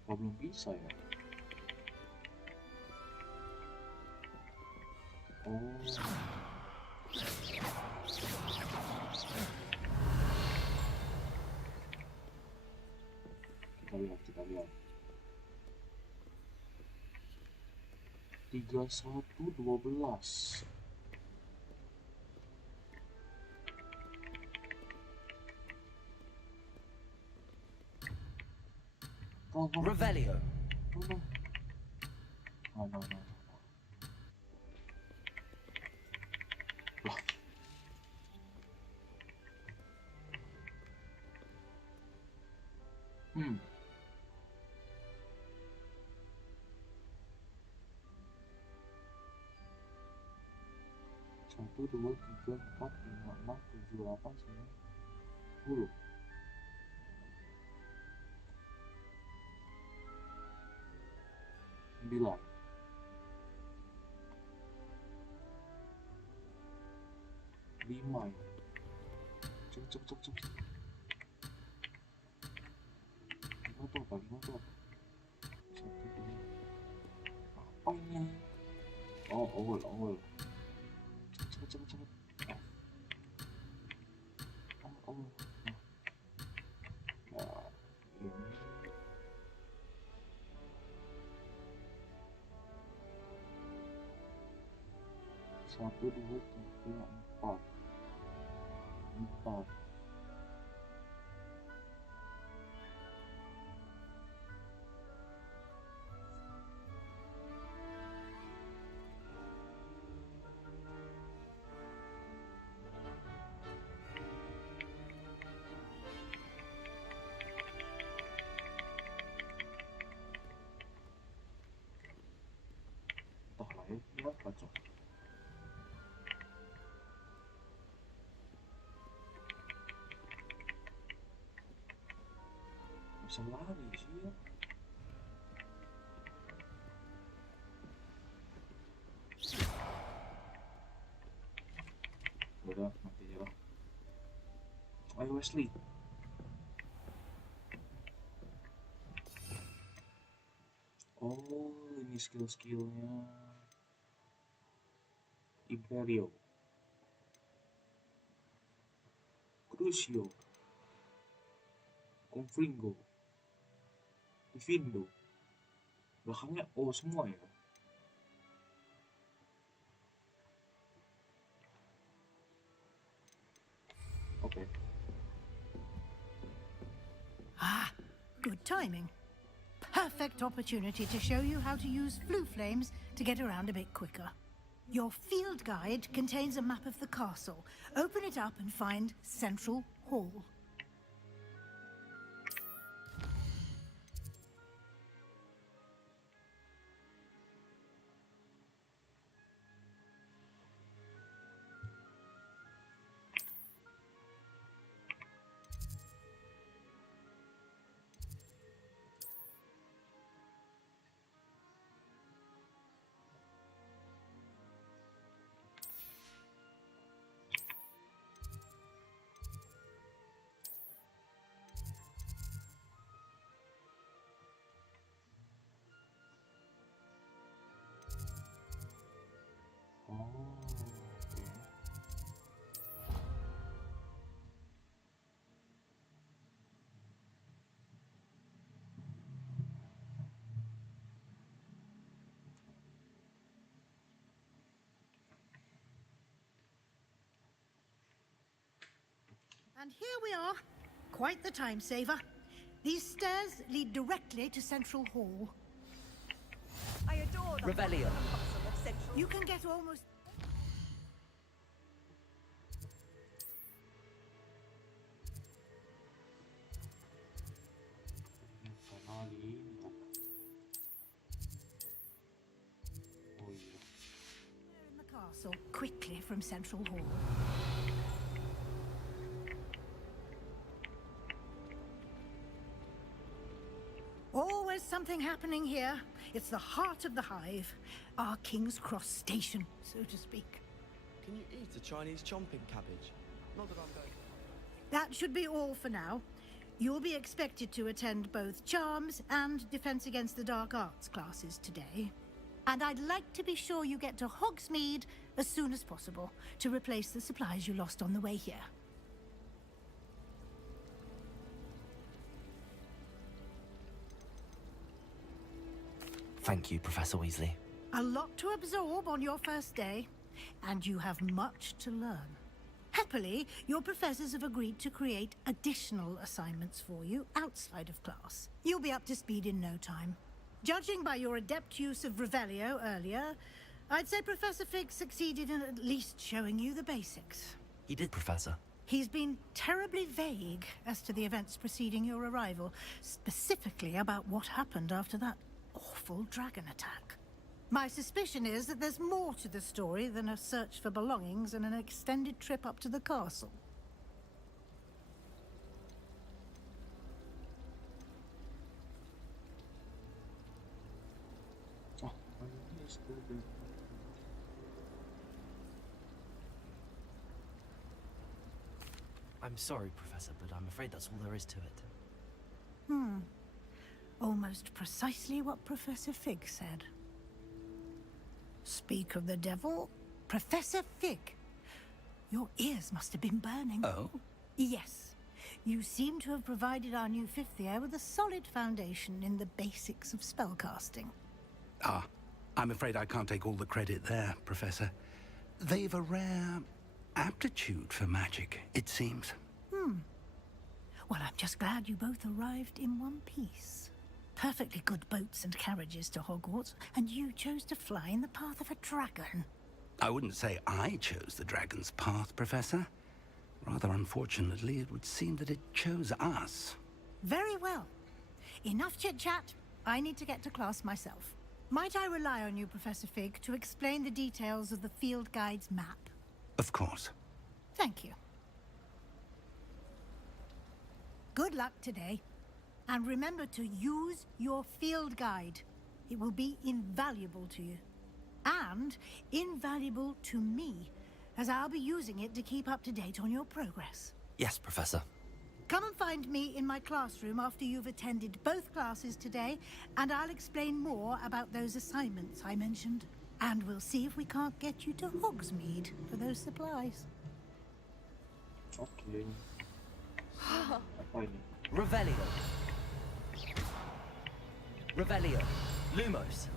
Oh, belum bisa ya? Oh. Kita lihat. 3112. Revelio. No. Lah. Satu, dua, tiga, empat, lima, enam, tujuh, delapan, sembilan, 10. Sembilan. Lima ya. Cep. Lima tuh apa? Satu, dua. Apa ini? Oh, awal. Cepet. Oh. Nah, ini. Satu, dua, tiga, empat. Entahlah ya, berapa cok? Bisa lari sih ya. Udah, nanti aja lah. Ayo Wesley. Oh, ini skill-skillnya. Imperio, Crucio, Confringo, Divindo. Belakangnya O semua ya. Oke. Good timing. Perfect opportunity to show you how to use flue flames to get around a bit quicker. Your field guide contains a map of the castle. Open it up and find Central Hall. And here we are. Quite the time saver. These stairs lead directly to Central Hall. I adore the Revelio. hustle of Central. You can get almost... in the castle quickly from Central Hall. Always something happening here. It's the heart of the hive. Our King's Cross station, so to speak. Can you eat a Chinese chomping cabbage? Not that I'm going. That should be all for now. You'll be expected to attend both Charms and Defense Against the Dark Arts classes today. And I'd like to be sure you get to Hogsmeade as soon as possible to replace the supplies you lost on the way here. Thank you, Professor Weasley. A lot to absorb on your first day, and you have much to learn. Happily, your professors have agreed to create additional assignments for you outside of class. You'll be up to speed in no time. Judging by your adept use of Revelio earlier, I'd say Professor Fig succeeded in at least showing you the basics. He did, Professor. He's been terribly vague as to the events preceding your arrival, specifically about what happened after that awful dragon attack. My suspicion is that there's more to the story than a search for belongings and an extended trip up to the castle. I'm sorry, Professor, but I'm afraid that's all there is to it. Almost precisely what Professor Fig said. Speak of the devil, Professor Fig. Your ears must have been burning. Oh? Yes. You seem to have provided our new fifth year with a solid foundation in the basics of spellcasting. Ah, I'm afraid I can't take all the credit there, Professor. They've a rare aptitude for magic, it seems. Well, I'm just glad you both arrived in one piece. Perfectly good boats and carriages to Hogwarts, and you chose to fly in the path of a dragon. I wouldn't say I chose the dragon's path, Professor. Rather unfortunately, it would seem that it chose us. Very well. Enough chit-chat. I need to get to class myself. Might I rely on you, Professor Fig, to explain the details of the field guide's map? Of course. Thank you. Good luck today. And remember to use your field guide. It will be invaluable to you. And invaluable to me, as I'll be using it to keep up to date on your progress. Yes, Professor. Come and find me in my classroom after you've attended both classes today, and I'll explain more about those assignments I mentioned. And we'll see if we can't get you to Hogsmeade for those supplies. Okay. Apa ini? Revelio. Revelio. Lumos.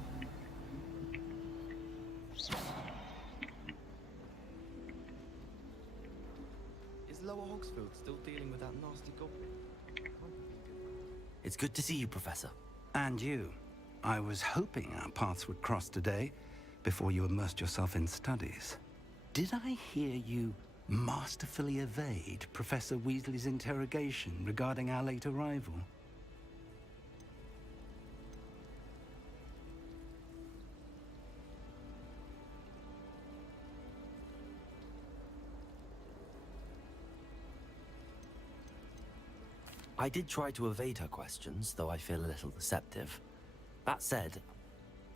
Is Lower Hogsfield still dealing with that nasty goblin? It's good to see you, Professor. And you. I was hoping our paths would cross today, before you immersed yourself in studies. Did I hear you masterfully evade Professor Weasley's interrogation regarding our late arrival? I did try to evade her questions, though I feel a little deceptive. That said,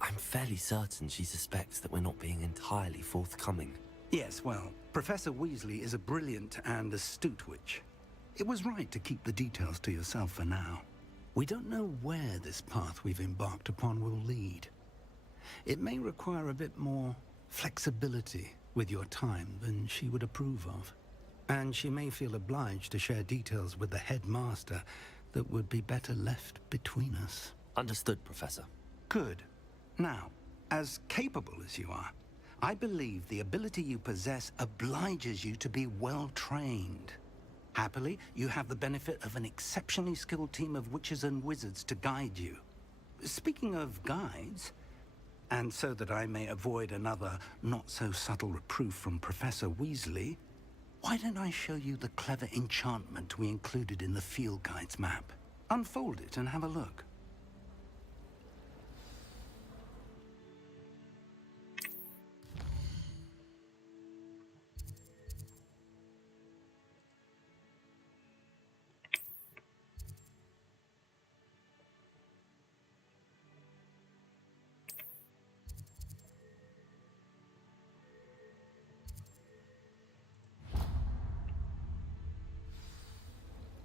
I'm fairly certain she suspects that we're not being entirely forthcoming. Yes, well, Professor Weasley is a brilliant and astute witch. It was right to keep the details to yourself for now. We don't know where this path we've embarked upon will lead. It may require a bit more flexibility with your time than she would approve of. And she may feel obliged to share details with the headmaster that would be better left between us. Understood, Professor. Good. Now, as capable as you are, I believe the ability you possess obliges you to be well trained. Happily, you have the benefit of an exceptionally skilled team of witches and wizards to guide you. Speaking of guides, and so that I may avoid another not-so-subtle reproof from Professor Weasley, why don't I show you the clever enchantment we included in the field guide's map? Unfold it and have a look.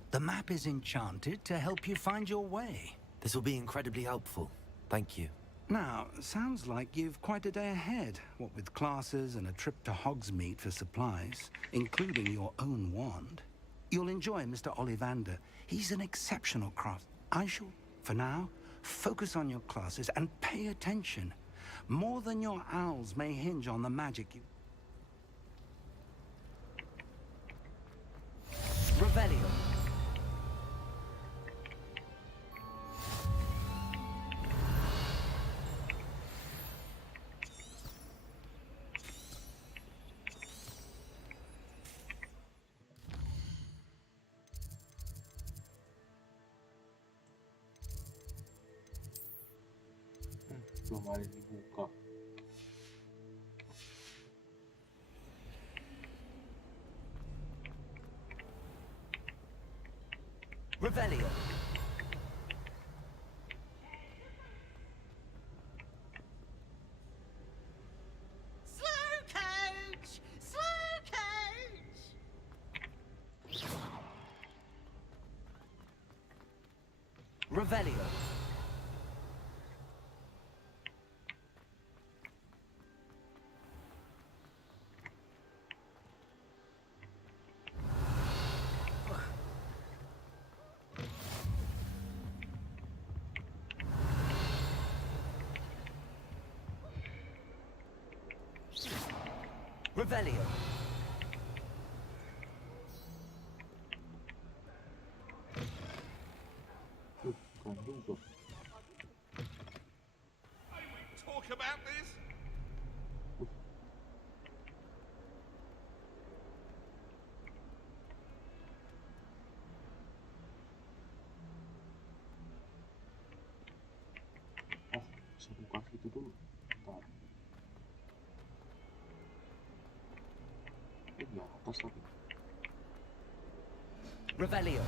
The map is enchanted to help you find your way. This will be incredibly helpful. Thank you. Now, sounds like you've quite a day ahead, what with classes and a trip to Hogsmeade for supplies, including your own wand. You'll enjoy Mr. Ollivander. He's an exceptional craft. I shall, for now, focus on your classes and pay attention. More than your owls may hinge on the magic you... Revelio. Belum ada dibuka. Revelio. Slow coach! Slow coach! Revelio. Revelio. Talk about this? Bisa buka situ dulu. Bentar. Di atas tapi. Revelio.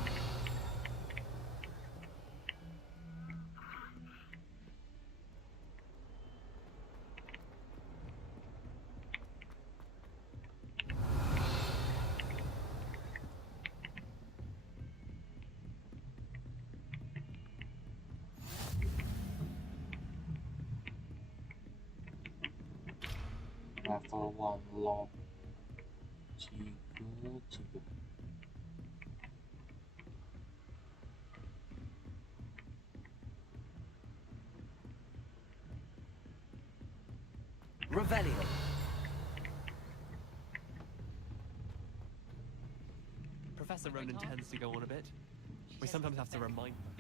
Level 1 lock. Jika. Revelio. Professor Ronan tends to go on a bit. We sometimes have to remind her.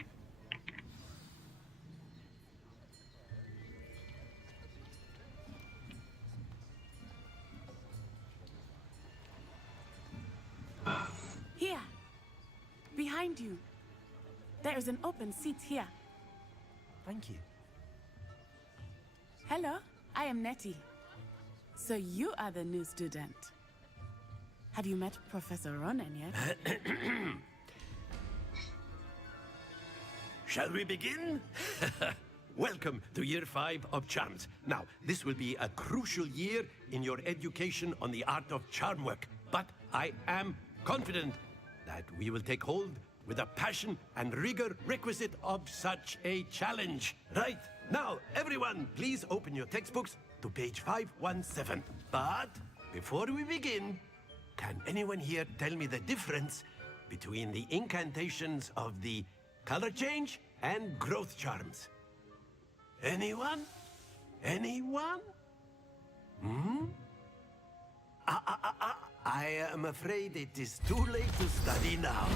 Here, behind you. There is an open seat here. Thank you. Hello, I am Nettie. So you are the new student. Have you met Professor Ronan yet? Shall we begin? Welcome to Year 5 of Charms. Now, this will be a crucial year in your education on the art of charm work. But I am confident that we will take hold with the passion and rigor requisite of such a challenge. Right, now, everyone, please open your textbooks to page 517. But before we begin, can anyone here tell me the difference between the incantations of the color change and growth charms? Anyone? Anyone? I am afraid it is too late to study now.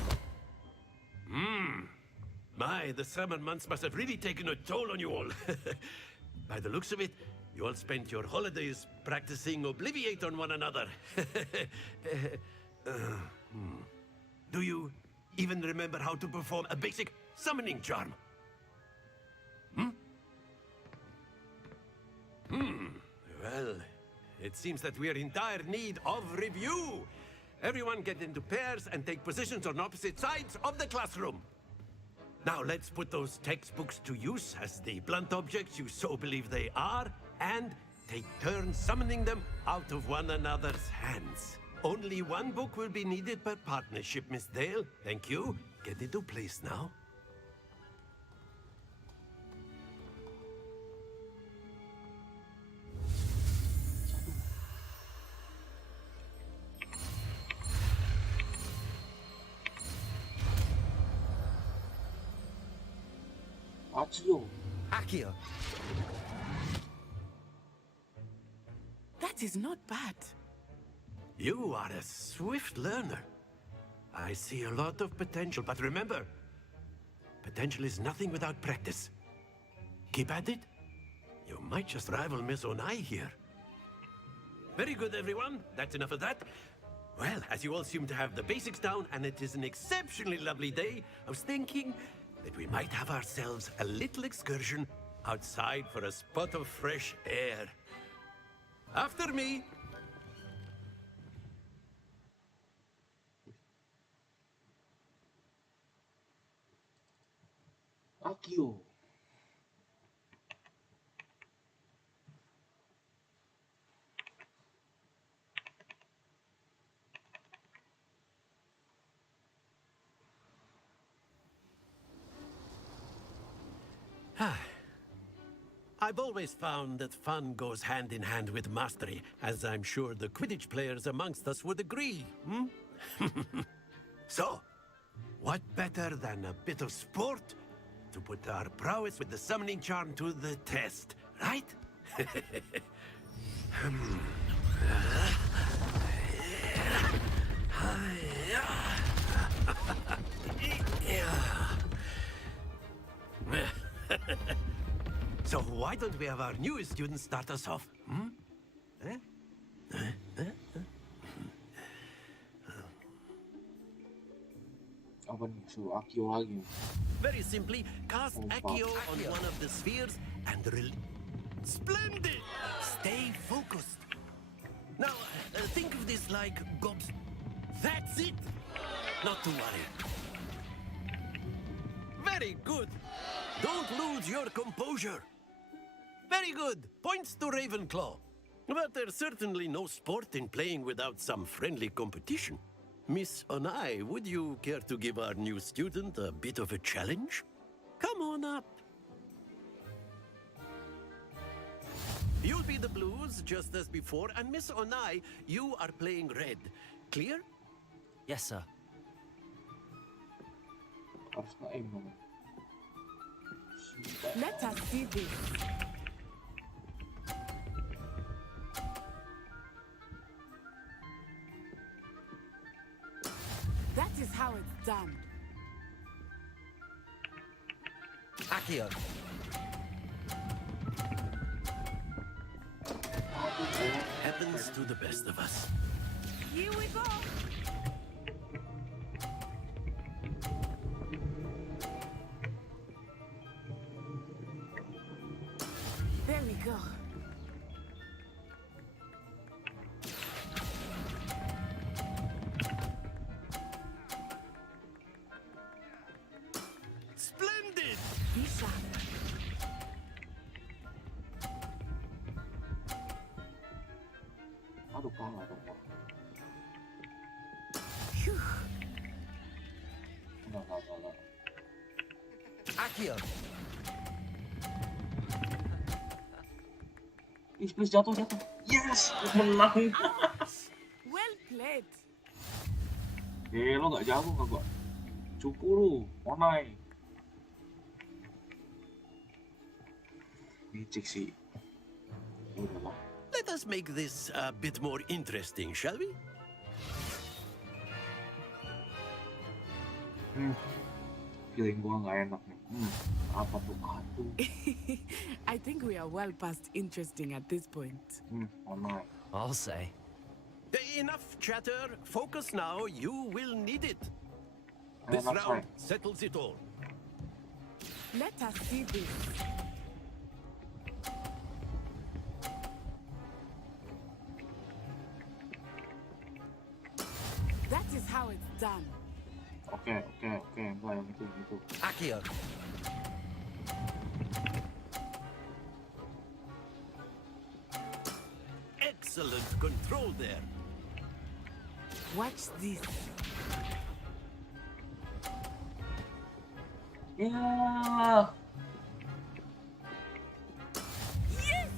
The summer months must have really taken a toll on you all. By the looks of it, you all spent your holidays practicing Obliviate on one another. Do you even remember how to perform a basic summoning charm? Well, it seems that we are in dire need of review. Everyone get into pairs and take positions on opposite sides of the classroom. Now let's put those textbooks to use as the blunt objects you so believe they are, and take turns summoning them out of one another's hands. Only one book will be needed per partnership, Miss Dale. Thank you. Get into place now. Akio. That is not bad. You are a swift learner. I see a lot of potential, but remember, potential is nothing without practice. Keep at it. You might just rival Miss Onai here. Very good, everyone. That's enough of that. Well, as you all seem to have the basics down, and it is an exceptionally lovely day, I was thinking that we might have ourselves a little excursion outside for a spot of fresh air. After me. Akio. I've always found that fun goes hand in hand with mastery, as I'm sure the Quidditch players amongst us would agree, So, what better than a bit of sport to put our prowess with the summoning charm to the test, right? So why don't we have our newest student start us off? Apa nih? Suruh Akio lagi. Very simply, cast Accio on one of the spheres and Splendid! Stay focused. Now, think of this like gobs. That's it! Not to worry. Very good. Don't lose your composure. Very good. Points to Ravenclaw. But there's certainly no sport in playing without some friendly competition. Miss Onai, would you care to give our new student a bit of a challenge? Come on up. You'll be the blues, just as before, and Miss Onai, you are playing red. Clear? Yes, sir. Let us see this. That is how it's done. Accio. Happens to the best of us. Here we go. There we go. Splendid! Be sharp. Aduh, kalah dong. Phew. Enggak. Accio. Please, jatuh. Yes! Menang! Well played. Lo nggak jago kagak? Cupu lu, Onai. Licik sih. Udahlah. Let us make this a bit more interesting, shall we? Feeling gua nggak enak nih. Apa tuh? Aduh. I think we are well past interesting at this point. Oh no. I'll say. Enough chatter. Focus now. You will need it. This round settles it all. Let us see this. That is how it's done. Oke. Enggak yang itu. Akio. Excellent control there. Watch this. Yeah. Yes!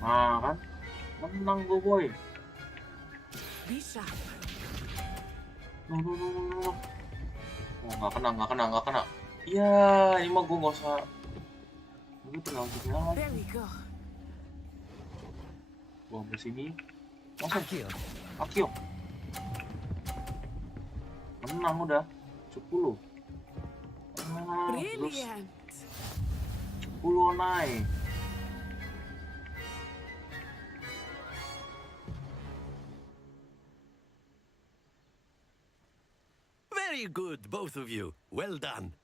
Nah kan, menang gue boy. Bisa. No. Oh nggak kena. Iya, ini mah gue nggak usah. Gue tinggal gini aja. There we go. Gue ambil sini. Langsung. Akio. Menang udah. 10. Brilliant. 10 naik. Very good, both of you. Well done.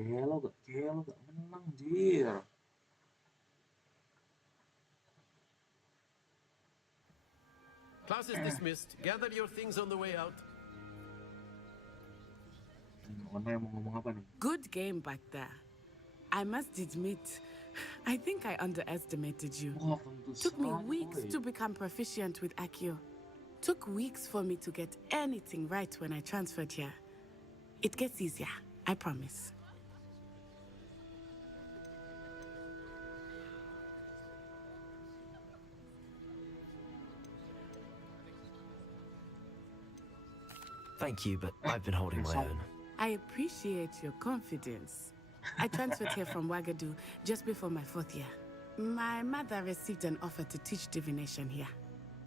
Gelo gak menang, jir. Class is dismissed. Gather your things on the way out. Mana yang mau ngomong apa nih? Good game back there. I must admit, I think I underestimated you. Took me weeks to become proficient with Accio. Took weeks for me to get anything right when I transferred here. It gets easier, I promise. Thank you, but I've been holding my own. I appreciate your confidence. I transferred here from Wagadu just before my 4th year. My mother received an offer to teach divination here.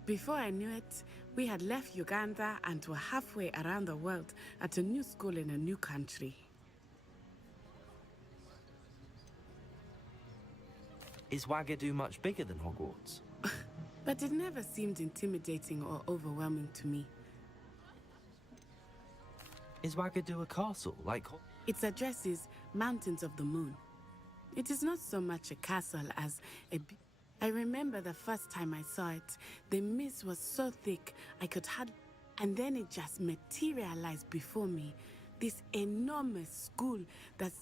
Before I knew it, we had left Uganda and were halfway around the world at a new school in a new country. Is Wagadu much bigger than Hogwarts? But it never seemed intimidating or overwhelming to me. Is Wagadu a castle, like... Its address is Mountains of the Moon. It is not so much a castle as a... I remember the first time I saw it, the mist was so thick I could hardly... And then it just materialized before me. This enormous school that's...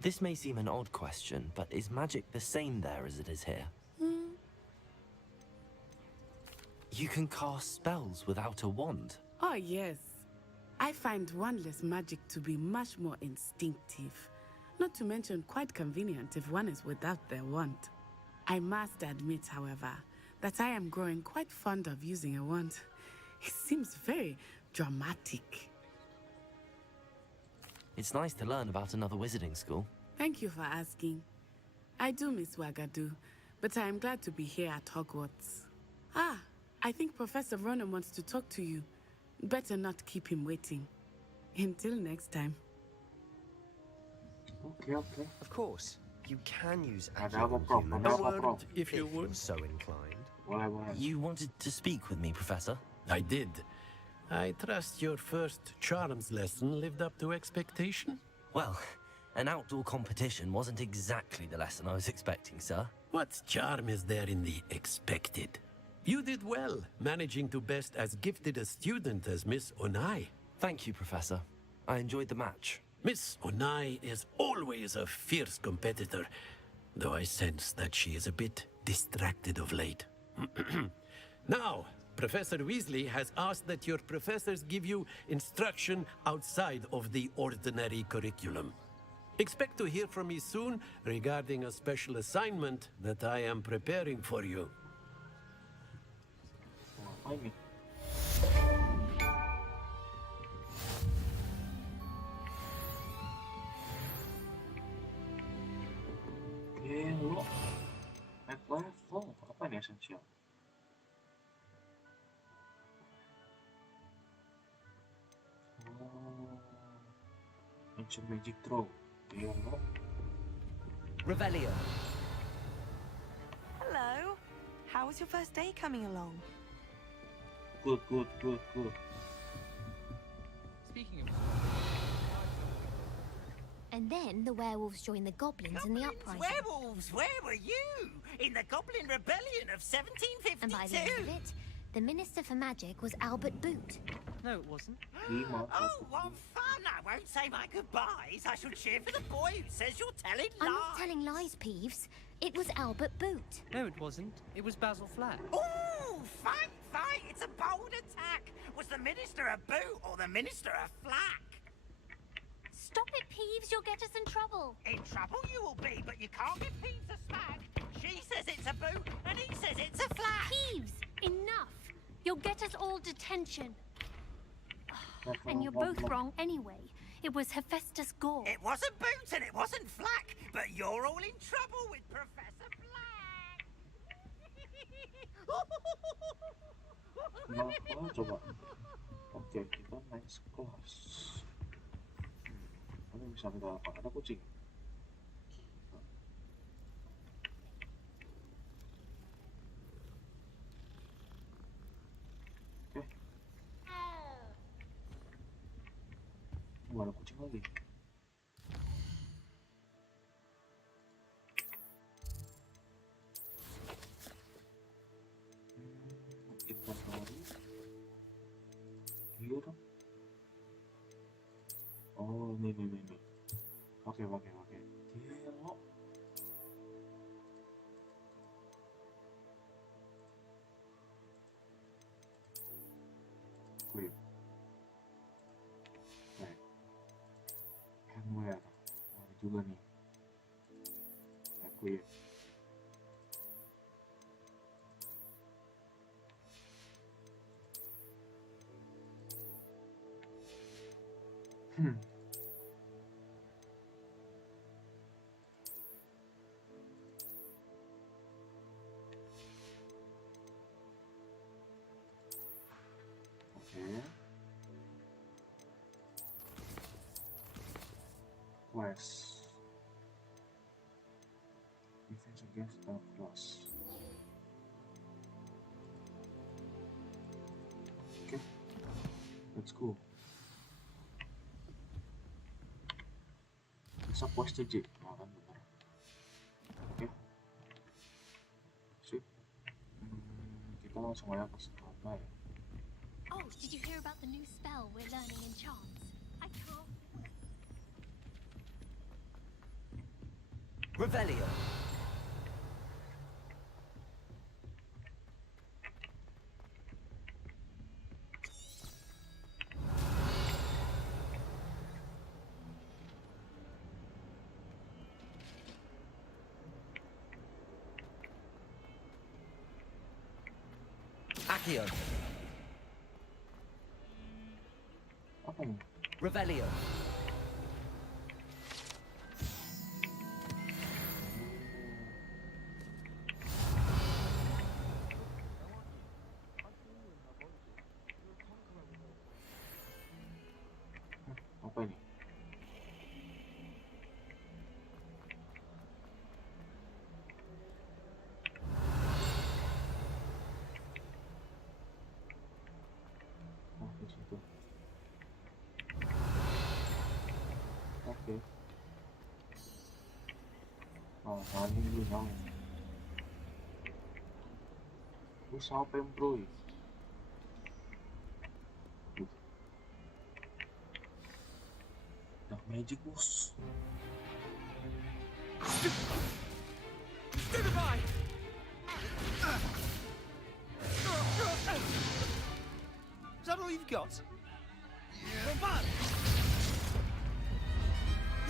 This may seem an odd question, but is magic the same there as it is here? You can cast spells without a wand. Oh, yes. I find wandless magic to be much more instinctive. Not to mention quite convenient if one is without their wand. I must admit, however, that I am growing quite fond of using a wand. It seems very dramatic. It's nice to learn about another wizarding school. Thank you for asking. I do miss Wagadu, but I am glad to be here at Hogwarts. Ah, I think Professor Ronan wants to talk to you. Better not keep him waiting. Until next time. Okay. Of course, you can use Ada apa, Accio Prof? humans Ada apa, Prof? if you're so inclined. Boleh. You wanted to speak with me, Professor? I did. I trust your first charms lesson lived up to expectation? Well, an outdoor competition wasn't exactly the lesson I was expecting, sir. What charm is there in the expected? You did well, managing to best as gifted a student as Miss Onai. Thank you, Professor. I enjoyed the match. Miss Onai is always a fierce competitor, though I sense that she is a bit distracted of late. Now, Professor Weasley has asked that your professors give you instruction outside of the ordinary curriculum. Expect to hear from me soon regarding a special assignment that I am preparing for you. Apa ini? Oke, lo at level apa nih esensial? Ancient magic throw. Oke, lo. Revelio. Hello. How was your first day coming along? Good. Speaking of... And then the werewolves joined the goblins in the uprising. Werewolves, where were you? In the Goblin Rebellion of 1752? And by the end of it, the Minister for Magic was Albert Boot. No, it wasn't. Oh, what fun! I won't say my goodbyes. I shall cheer for the boy who says you're telling lies. I'm not telling lies, Peeves. It was Albert Boot. No, it wasn't. It was Basil Flack. Ooh, fight! It's a bold attack. Was the Minister a boot or the Minister a flack? Stop it, Peeves. You'll get us in trouble. In trouble you will be, but you can't give Peeves a smack. She says it's a boot, and he says it's a flack. Peeves, enough. You'll get us all detention. And you're both wrong anyway. It was Hephaestus Gore. It wasn't boot and it wasn't flack, but you're all in trouble with Professor Flack. Kenapa coba? Oke, kita next class. Ini bisa kita apa? Ada kucing. Oke. Ada kucing lagi. Kita cari here. Oh, nih. Oke. Hero. Quit. Baik. Handwear. Oh, ada juga nih. Quit. Quest. Defense against the class. Okay, let's go. Bisa quest aja, nah, kan benar. Oke, sip. Kita langsung aja ke apa ya? Oh, did you hear about the new spell we're learning in charms? I can't. Revelio. Accio. Apa nih? Revelio. Apa ini? Oh, di situ. Oke. Oh, tadi gue tahu. Gue sampai bro. Dark magic bos. Stupefy! you've got?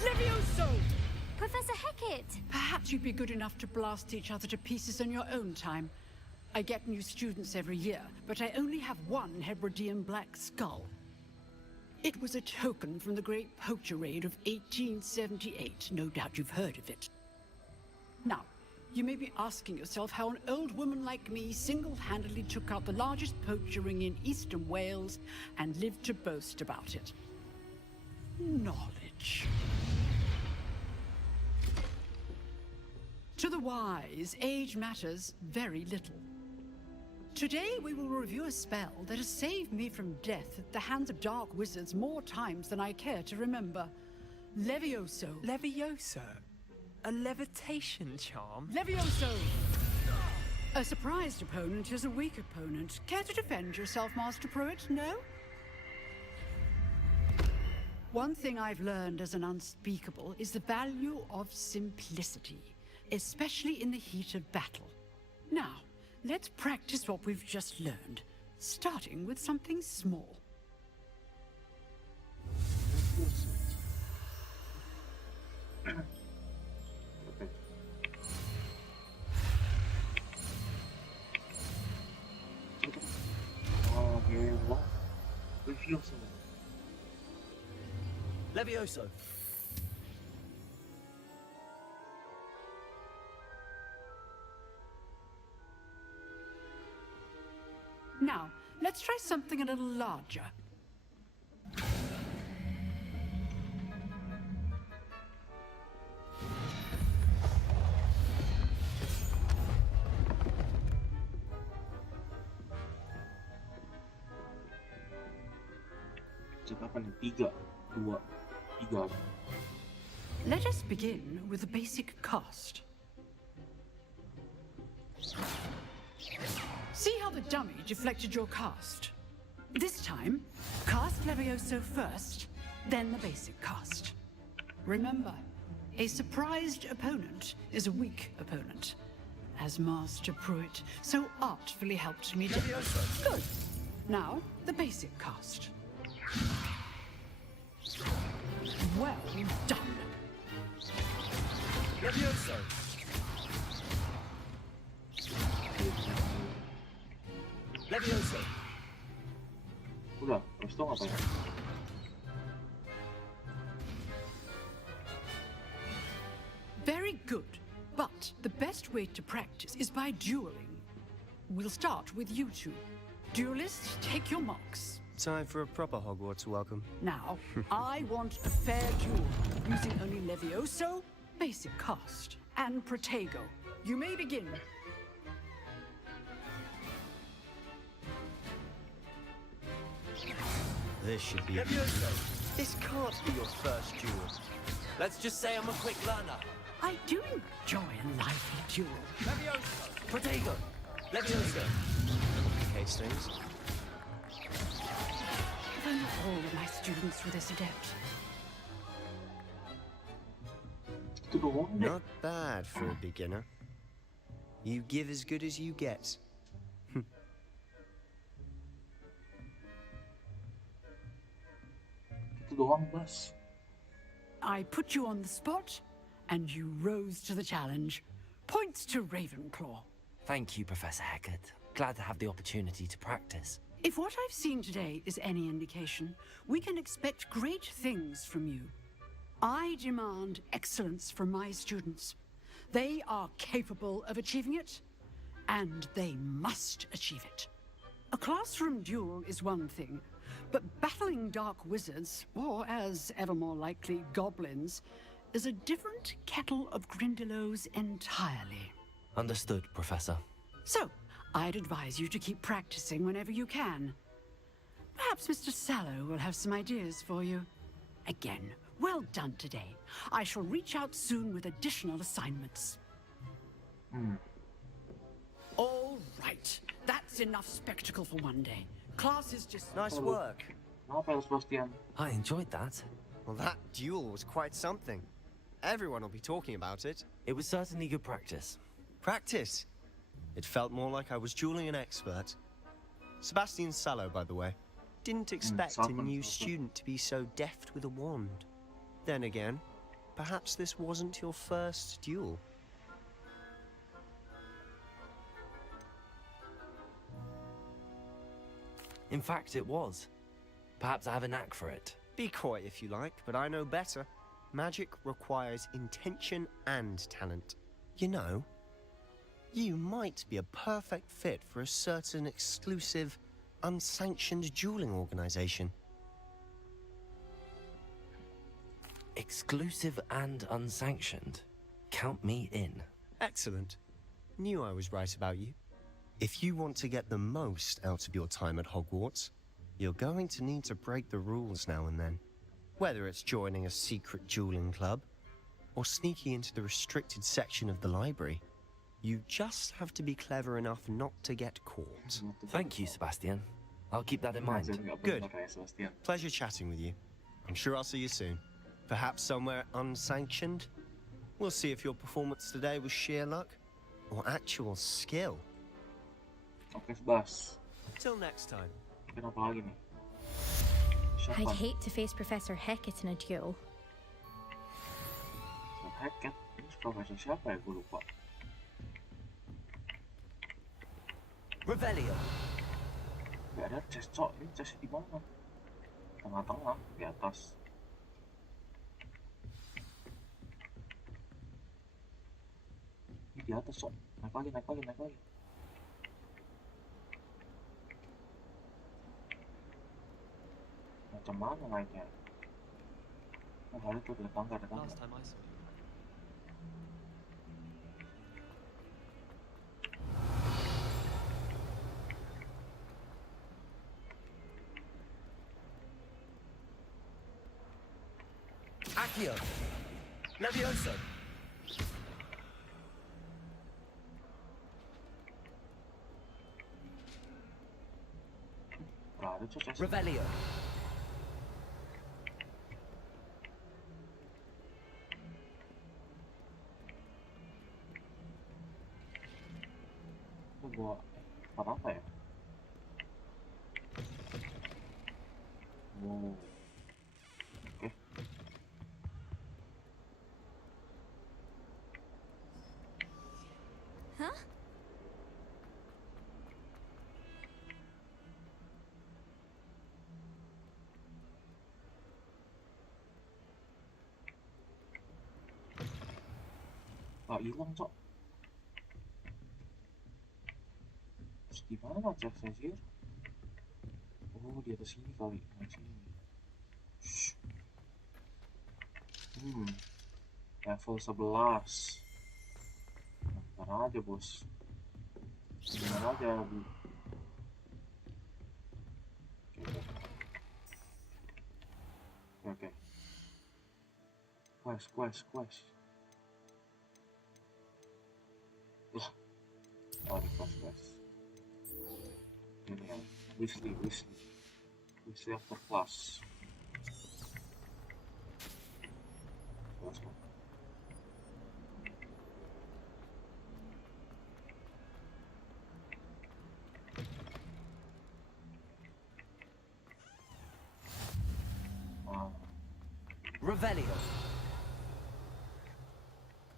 Levioso! Professor Hecat! Perhaps you'd be good enough to blast each other to pieces on your own time. I get new students every year, but I only have one Hebridean black skull. It was a token from the Great Poacher Raid of 1878. No doubt you've heard of it. Now, you may be asking yourself how an old woman like me single-handedly took out the largest poacher ring in eastern Wales and lived to boast about it. Knowledge. To the wise, age matters very little. Today we will review a spell that has saved me from death at the hands of dark wizards more times than I care to remember. Levioso. Levioso? A levitation charm? Levioso! A surprised opponent is a weak opponent. Care to defend yourself, Master Pruitt? No? One thing I've learned as an unspeakable is the value of simplicity, especially in the heat of battle. Now, let's practice what we've just learned, starting with something small. Levioso. Now, let's try something a little larger. Let us begin with the basic cast. See how the dummy deflected your cast? This time, cast Levioso first, then the basic cast. Remember, a surprised opponent is a weak opponent, as Master Pruitt so artfully helped me do. Good. Now, the basic cast. Well done. Levioso. Levioso. Udah, terus tuh ngapain? Very good. But the best way to practice is by dueling. We'll start with you two. Duelists, take your marks. Time for a proper Hogwarts welcome. Now, I want a fair duel, using only Levioso, basic cast, and Protego. You may begin. This should be Levioso. This can't be your first duel. Let's just say I'm a quick learner. I do enjoy a lively duel. Levioso. Protego. Levioso. Okay, strings. If only all of my students were this adept. Not bad for a beginner. You give as good as you get. I put you on the spot, and you rose to the challenge. Points to Ravenclaw. Thank you, Professor Hecat. Glad to have the opportunity to practice. If what I've seen today is any indication, we can expect great things from you. I demand excellence from my students. They are capable of achieving it, and they must achieve it. A classroom duel is one thing, but battling dark wizards, or as ever more likely, goblins, is a different kettle of Grindylows entirely. Understood, Professor. So, I'd advise you to keep practicing whenever you can. Perhaps Mr. Sallow will have some ideas for you. Again, well done today. I shall reach out soon with additional assignments. All right. That's enough spectacle for one day. Class is just... Nice work. I enjoyed that. Well, that duel was quite something. Everyone will be talking about it. It was certainly good practice. Practice? It felt more like I was dueling an expert. Sebastian Sallow, by the way. Didn't expect a new student to be so deft with a wand. Then again, perhaps this wasn't your first duel. In fact, it was. Perhaps I have a knack for it. Be coy if you like, but I know better. Magic requires intention and talent. You know, you might be a perfect fit for a certain exclusive, unsanctioned dueling organization. Exclusive and unsanctioned? Count me in. Excellent. Knew I was right about you. If you want to get the most out of your time at Hogwarts, you're going to need to break the rules now and then. Whether it's joining a secret dueling club, or sneaking into the restricted section of the library, you just have to be clever enough not to get caught. Thank you, Sebastian. I'll keep that in mind. Good. Pleasure chatting with you. I'm sure I'll see you soon. Perhaps somewhere unsanctioned? We'll see if your performance today was sheer luck or actual skill. Oke, Sebas. Till next time. Kenapa lagi nih? I'd hate to face Professor Hecat in a duel. Hecat? Ini profesor siapa ya? Gue lupa. Revelio. Gak ada chest, cok. Ini chest di mana? Tengah-tengah, di atas. Ini di atas, cok. Naik lagi, naik lagi, naik lagi. Macam mana naiknya? Oh, ada tuh, ada tangga, ada tangga. Accio. Levioso. Revelio. Gua apa ya? Wow. Oke. Huh? Ah, hilang, cok. Terus gimana chestnya sih? Oh, di atas sini kali, naik sini. Level 11. Bentar aja, bos. Bentar aja, Bu. Oke. Quest. Lah. Oh, di quest. Ini ya, Weasley after class. Revelio.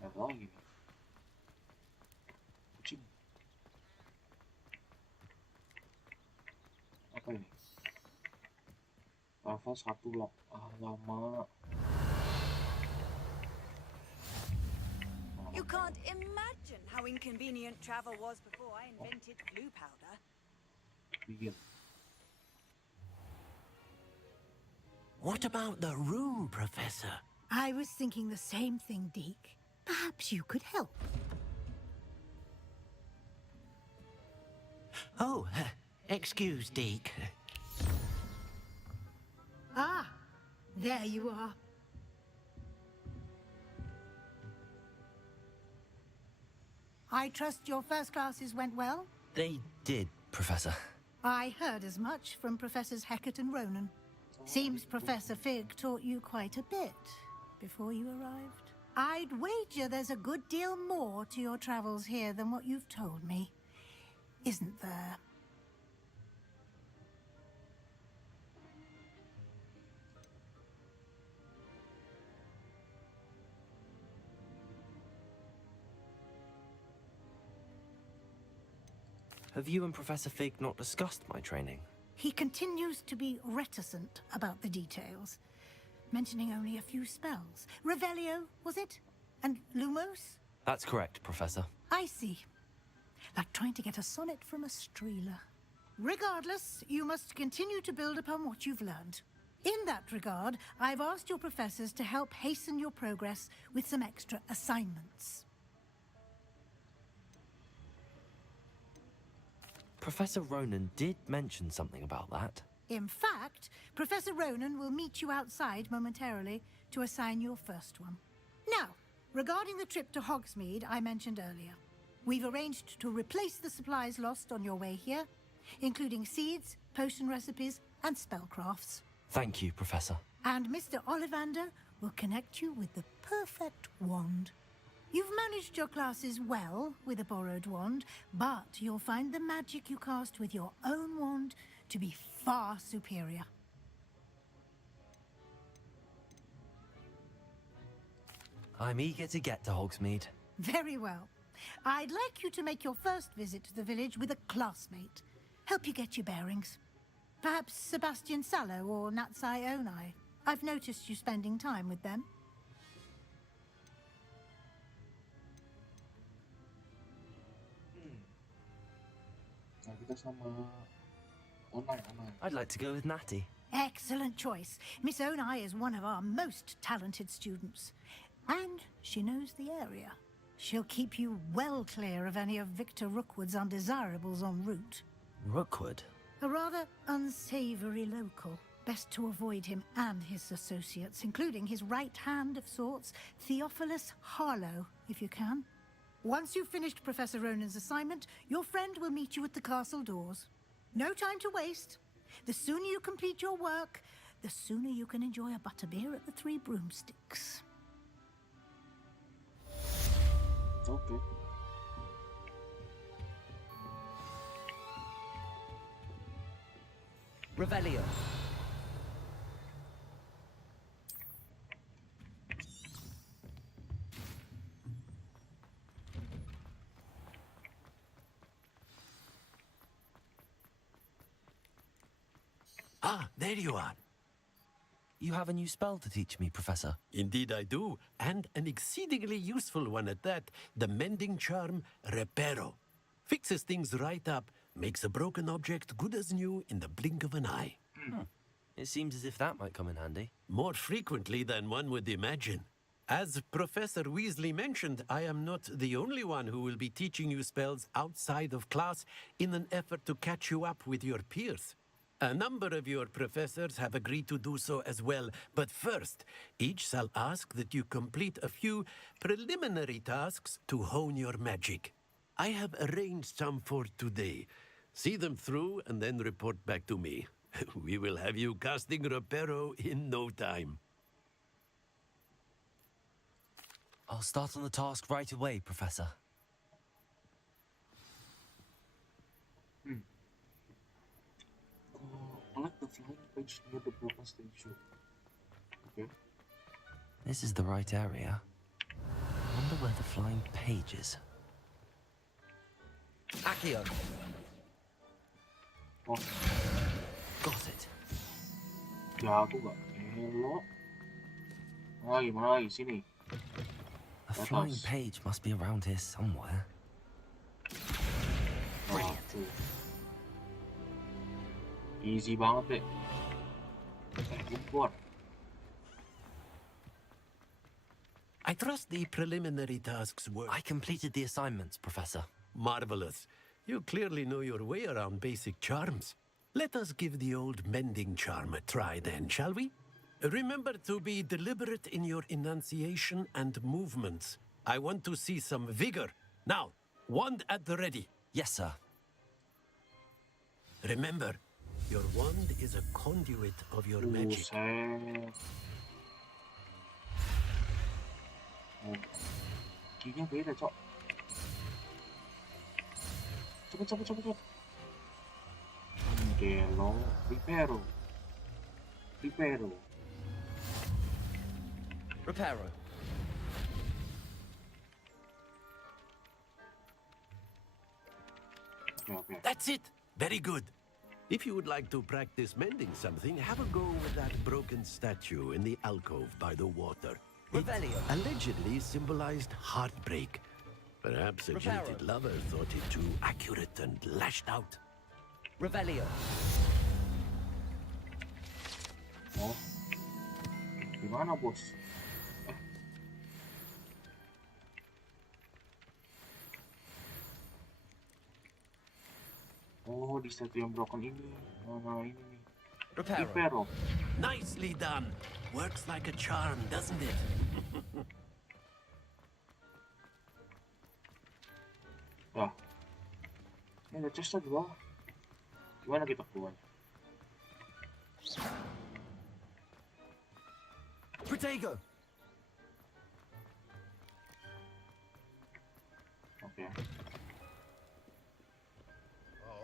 Ada lagi nih. Kucing. Apa ini? Level 1 lock. Ah, lama. You can't imagine how inconvenient travel was before I invented blue powder. Begin. What about the room, Professor? I was thinking the same thing, Deke. Perhaps you could help. Oh, excuse, Deke. Ah, there you are. I trust your first classes went well? They did, Professor. I heard as much from Professors Hecat and Ronan. Seems Professor Fig taught you quite a bit before you arrived. I'd wager there's a good deal more to your travels here than what you've told me. Isn't there? Have you and Professor Fig not discussed my training? He continues to be reticent about the details, mentioning only a few spells. Revelio, was it? And Lumos? That's correct, Professor. I see. Like trying to get a sonnet from a streeler. Regardless, you must continue to build upon what you've learned. In that regard, I've asked your professors to help hasten your progress with some extra assignments. Professor Ronan did mention something about that. In fact, Professor Ronan will meet you outside momentarily to assign your first one. Now, regarding the trip to Hogsmeade I mentioned earlier, we've arranged to replace the supplies lost on your way here, including seeds, potion recipes, and spellcrafts. Thank you, Professor. And Mr. Ollivander will connect you with the perfect wand. You've managed your classes well with a borrowed wand, but you'll find the magic you cast with your own wand to be far superior. I'm eager to get to Hogsmeade. Very well. I'd like you to make your first visit to the village with a classmate. Help you get your bearings. Perhaps Sebastian Sallow or Natsai Onai. I've noticed you spending time with them. Nah, kita sama Onai. I'd like to go with Natty. Excellent choice. Miss Onai is one of our most talented students. And she knows the area. She'll keep you well clear of any of Victor Rookwood's undesirables en route. Rookwood? A rather unsavory local. Best to avoid him and his associates, including his right hand of sorts, Theophilus Harlow, if you can. Once you've finished Professor Ronan's assignment, your friend will meet you at the castle doors. No time to waste. The sooner you complete your work, the sooner you can enjoy a butterbeer at the Three Broomsticks. Okay. Revelio. Ah, there you are. You have a new spell to teach me, Professor. Indeed I do, and an exceedingly useful one at that. The mending charm, Reparo. Fixes things right up, makes a broken object good as new in the blink of an eye. It seems as if that might come in handy. More frequently than one would imagine. As Professor Weasley mentioned, I am not the only one who will be teaching you spells outside of class in an effort to catch you up with your peers. A number of your professors have agreed to do so as well, but first, each shall ask that you complete a few preliminary tasks to hone your magic. I have arranged some for today. See them through and then report back to me. We will have you casting Reparo in no time. I'll start on the task right away, Professor. Collect the flying page near the broken statue. Okay. This is the right area. I wonder where the flying page is. Accio! Oh. Got it. Ya, aku gak elok. Gimana lagi? Sini. A flying page must be around here somewhere. Brilliant. Easy banget, deh. Import. I trust the preliminary tasks were... I completed the assignments, Professor. Marvelous. You clearly know your way around basic charms. Let us give the old mending charm a try then, shall we? Remember to be deliberate in your enunciation and movements. I want to see some vigor. Now, wand at the ready. Yes, sir. Remember, your wand is a conduit of your magic. Kayaknya beda, Cok. Cepet. Gelo, Reparo. That's it. Very good. If you would like to practice mending something, have a go with that broken statue in the alcove by the water. It allegedly symbolized heartbreak. Perhaps a jilted lover thought it too accurate and lashed out. Revelio. Oh, gimana bos? Oh, di statue yang broken ini. Nah, ini nih. Reparo. Nicely done. Works like a charm, doesn't it? Nah, ini ada chest di bawah. Gimana kita keluar? Protego. Okay.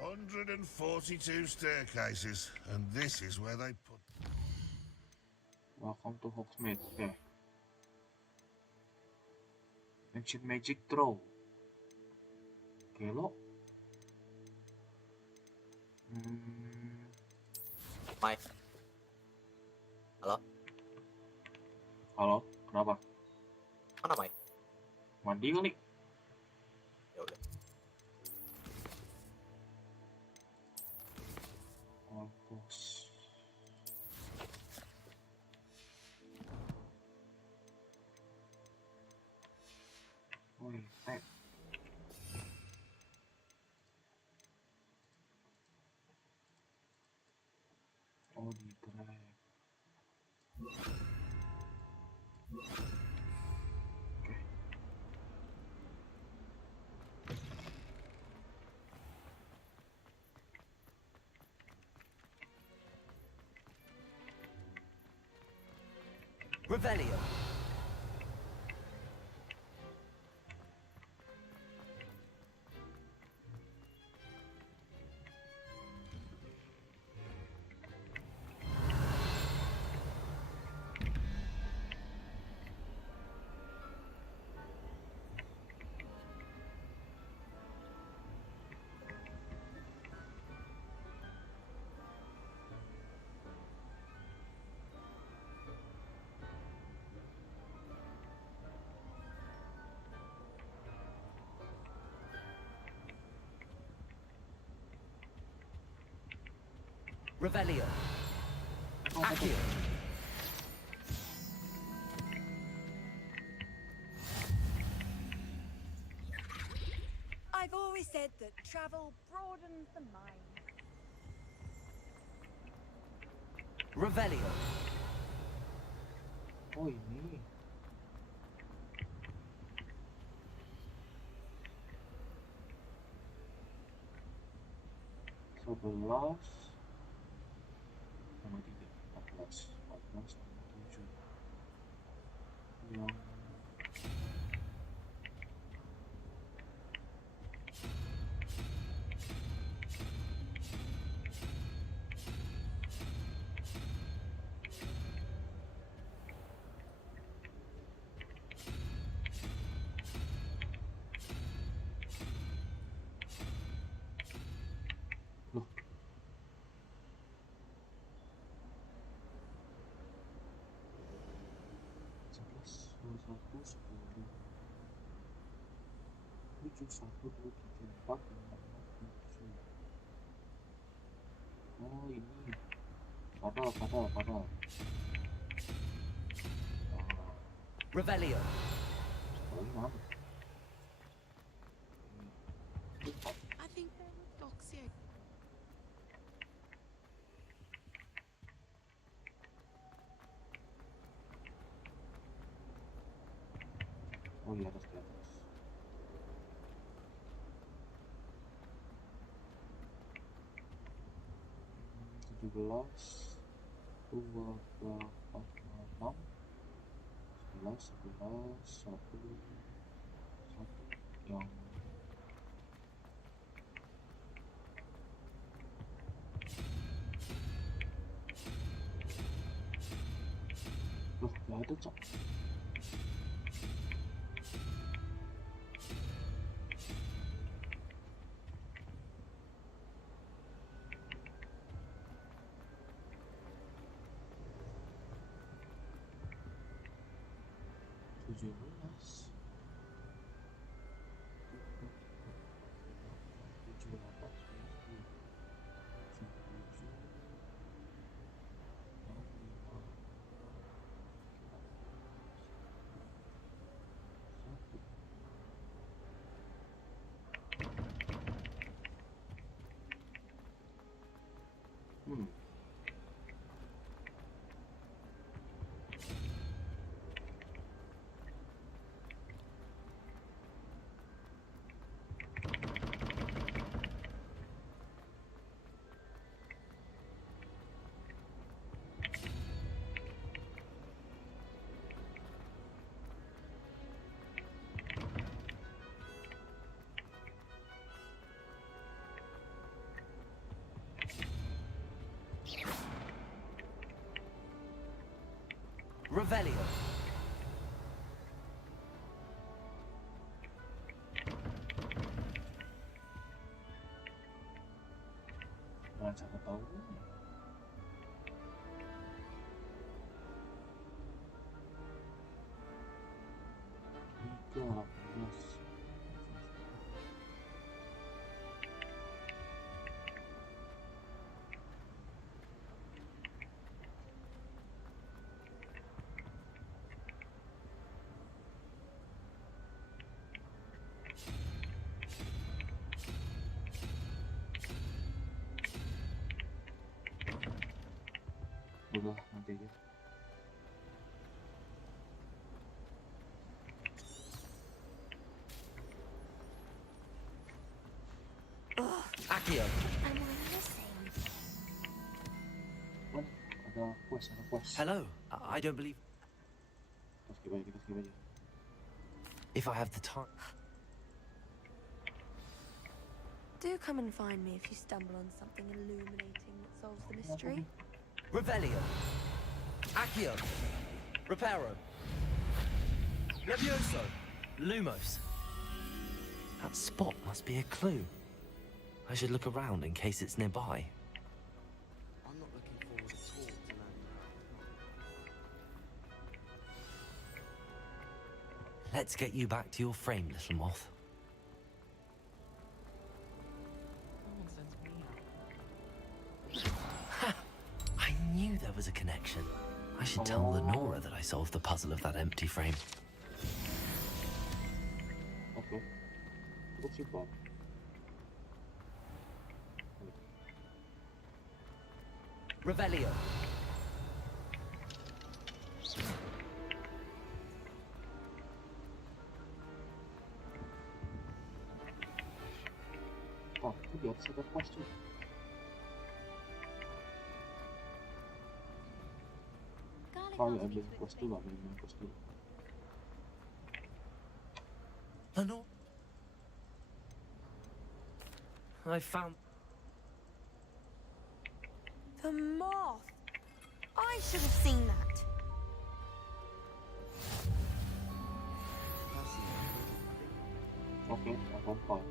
142 staircases, and this is where they put. Welcome to Hogsmeade. Okay. Ancient magic throw. Oke lo. Mike. Halo? Halo, kenapa? Mana Mike? Mandi kali? Ya udah. Bos. Woi, oh di drag. Oke. Revelio. Revelio. Accio. I've always said that travel broadens the mind. Revelio. Oh ini. Sebelas sama 3, 14 sama 7 yang loh. Satu, 10, 7, 1, 2, 3, 4, 5, 6, 7. Oh ini padahal. Revelio. Oh ini mana? I think there were dogs here. Oh iya, di atas. 17, 2, 4, 5, 6, 11, 1 yang loh, gak ada cok. 17. 'Revelio. Baca tahu. Tiga, 18. Udah nanti aja. Accio. Ada quest. Hello. I don't believe. Kita skip aja. If I have the time. Do come and find me if you stumble on something illuminating that solves the mystery. Revelio. Accio. Reparo. Levioso. Lumos. That spot must be a clue. I should look around in case it's nearby. I'm not looking forward at all to learning how. Let's get you back to your frame, little moth. Ha! I knew there was a connection. I should tell Lenora that I solved the puzzle of that empty frame. Okay. Cukup simpel. Revelio. Oh, itu di atas ada quest tuh. Oh ya, ambil quest dulu, ambil quest dulu. No. I found. The moth! I should have seen that. Oke, apa file.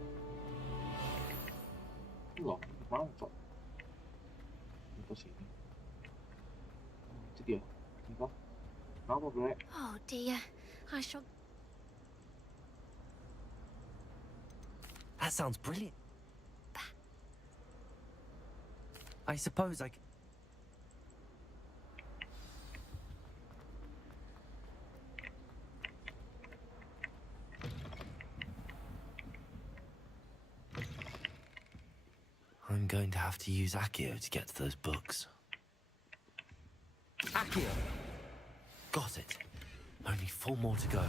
Loh, gimana cok? Itu sini. Itu dia. Ini kah? Kenapa, Bre? Oh dear, I shall. That sounds brilliant. I suppose I. I'm going to have to use Accio to get to those books. Accio! Got it. Only 4 more to go.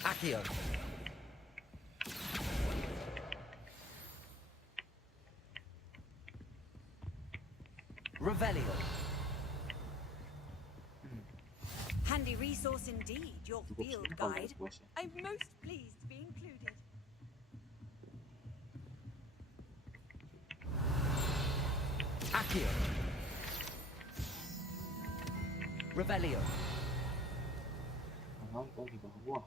Accio! Revelio! Handy resource indeed, your field guide. I'm most pleased to be included. Accio! Revelio! Oh, di bawah.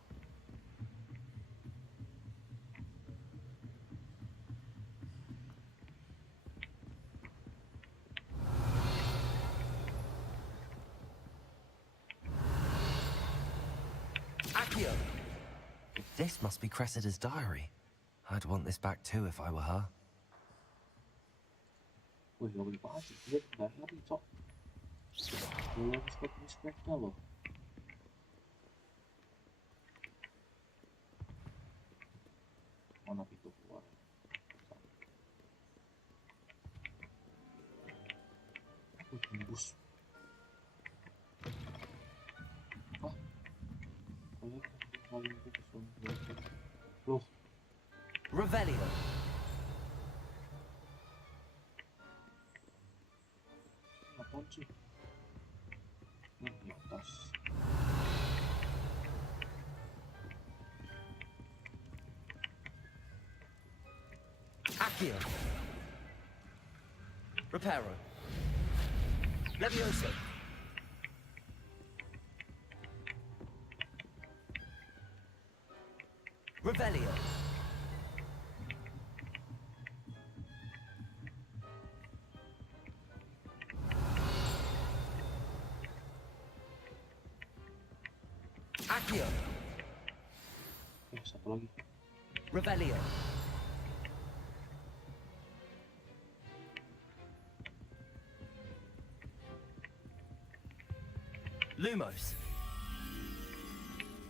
Accio! This must be Cressida's diary. I'd want this back too if I were her. Wih, gak boleh banget sih. Dia diary, cok. Belum respect-respectnya loh. Mana pintu keluar? Aku tembus. Ah, loh. Revelio. Apaan sih? Nah, di atas. Accio. Reparo. Levioso. Revelio. Accio. Satu lagi. Revelio. Lumos.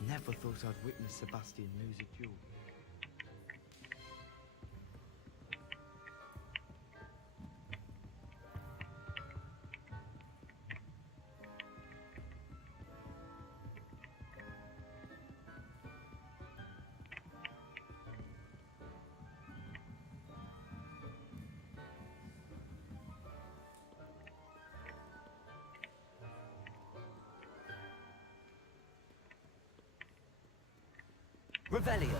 Never thought I'd witness Sebastian lose a duel. Revelio.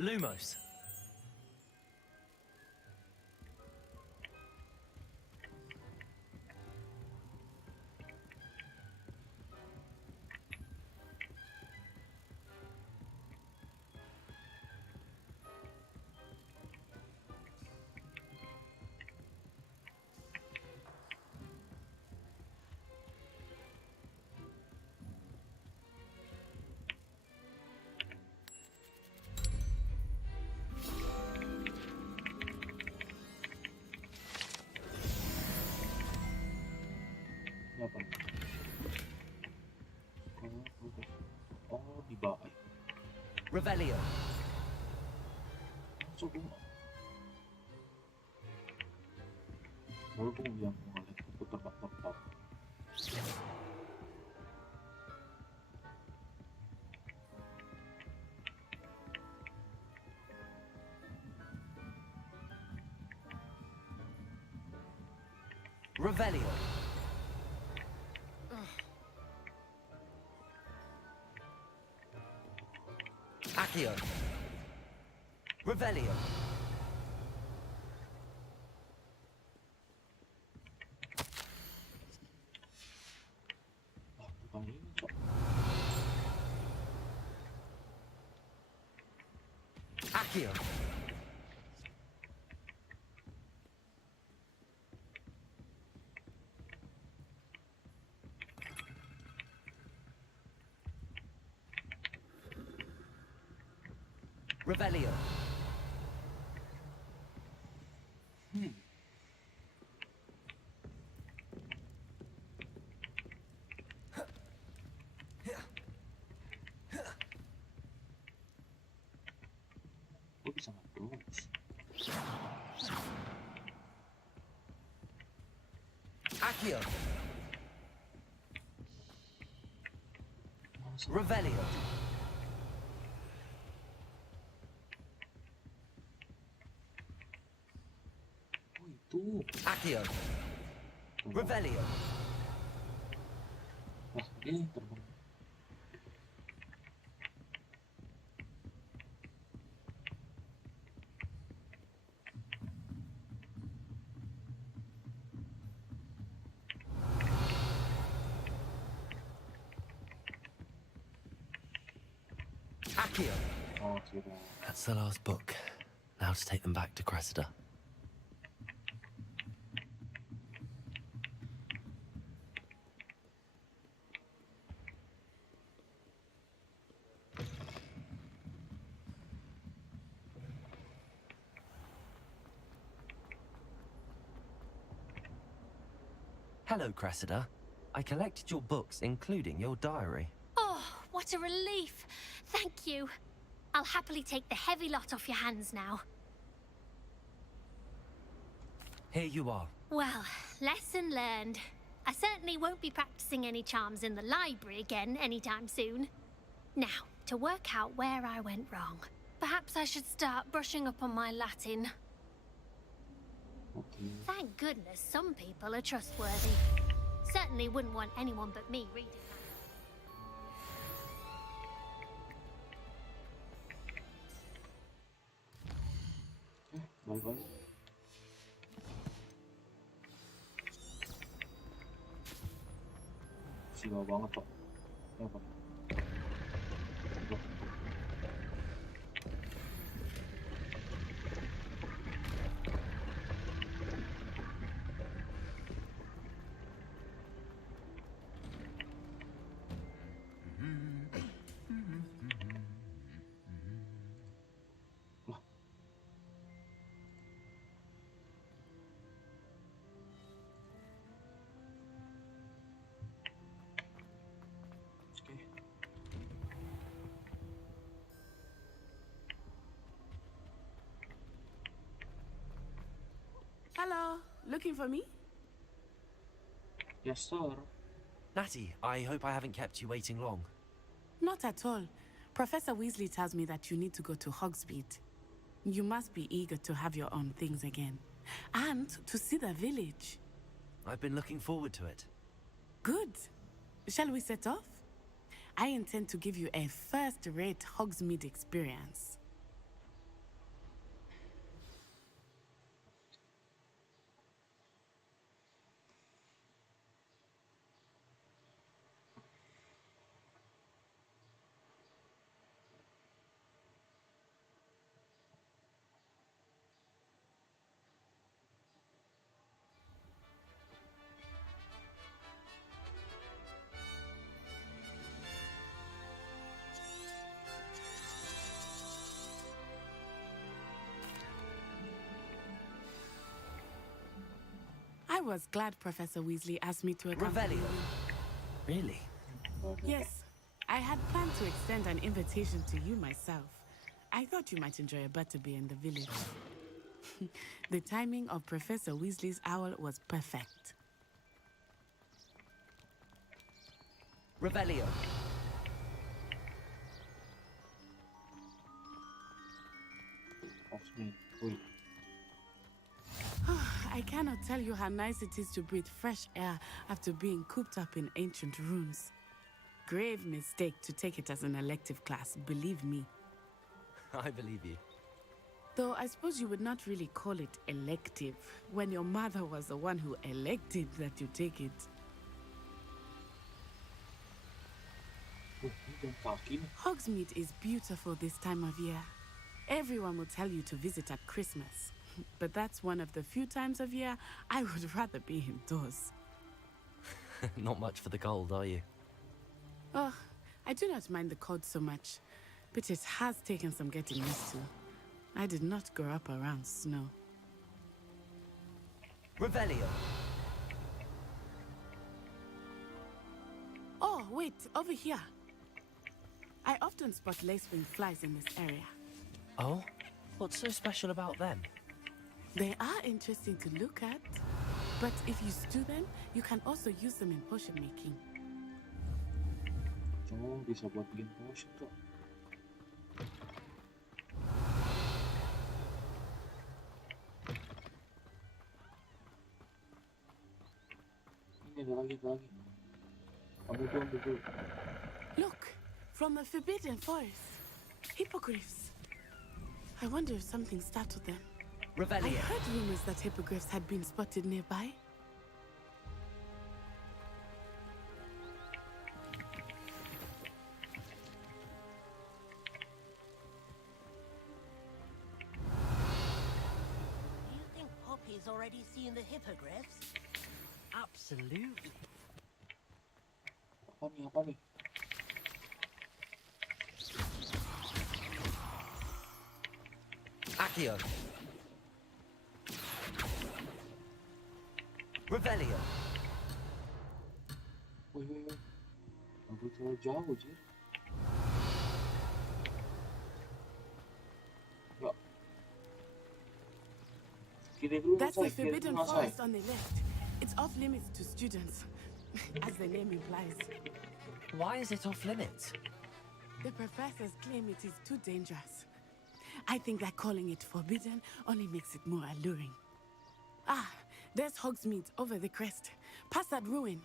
Lumos. Apa? Oh, di bawah. Revelio. Masuk gua. Baru gua bilang mau lihat aku tebak-tebak. Revelio. Accio. Revelio. Bukan ini, Cok. Accio. Revelio. Gua bisa nge-close. Accio. Revelio. Oh, itu. Accio. Revelio. Nah, ini terbang. Accio. Oh, kira. That's the last book. Now to take them back to Cressida. Hello, Cressida. I collected your books, including your diary. Oh, what a relief. Thank you. I'll happily take the heavy lot off your hands now. Here you are. Well, lesson learned. I certainly won't be practicing any charms in the library again anytime soon. Now, to work out where I went wrong. Perhaps I should start brushing up on my Latin. Thank goodness some people are trustworthy. Certainly wouldn't want anyone but me reading that. Bye-bye. Silau banget kok. Apa? Hello, looking for me? Yes, sir. Natty, I hope I haven't kept you waiting long. Not at all. Professor Weasley tells me that you need to go to Hogsmeade. You must be eager to have your own things again. And to see the village. I've been looking forward to it. Good. Shall we set off? I intend to give you a first-rate Hogsmeade experience. I was glad Professor Weasley asked me to accompany you. Really? Yes. I had planned to extend an invitation to you myself. I thought you might enjoy a butterbeer in the village. The timing of Professor Weasley's owl was perfect. Revelio. I cannot tell you how nice it is to breathe fresh air after being cooped up in ancient rooms. Grave mistake to take it as an elective class, believe me. I believe you. Though I suppose you would not really call it elective when your mother was the one who elected that you take it. Hogsmeade is beautiful this time of year. Everyone will tell you to visit at Christmas. But that's one of the few times of year I would rather be indoors. Not much for the cold, are you? Oh, I do not mind the cold so much, but it has taken some getting used to. I did not grow up around snow. Revelio. Oh, wait, over here. I often spot lacewing flies in this area. Oh? What's so special about them? They are interesting to look at, but if you stew them, you can also use them in potion making. Oh, bisa buat bikin potion tuh. ada lagi. Ambil dulu. Look, from the forbidden forest. Hippogriffs. I wonder if something startled them. Revelio. I heard rumors that hippogriffs had been spotted nearby. Do you think Poppy's already seen the hippogriffs? Absolutely. Apa nih? Accio. Revelio. Wih. Aku terlalu jauh, Jir. Ya. Kiri dulu, That's the Say. Kiri forbidden dulu, Say. forest on the left. It's off limits to students, as the name implies. Why is it off limits? The professors claim it is too dangerous. I think that calling it forbidden only makes it more alluring. Ah, there's Hogsmeade over the crest. Past that ruin.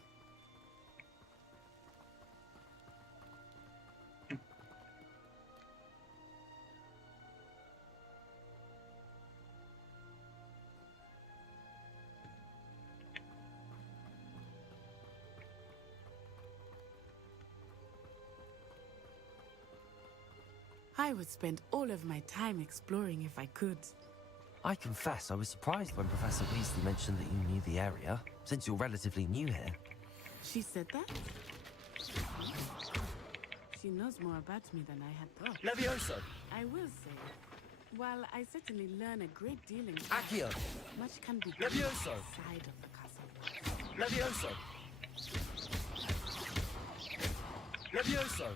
I would spend all of my time exploring if I could. I confess I was surprised when Professor Weasley mentioned that you knew the area, since you're relatively new here. She said that? She knows more about me than I had thought. Levioso! I will say, while I certainly learn a great deal in class, Accio! much can be done Levioso! outside of the castle. Levioso! Levioso!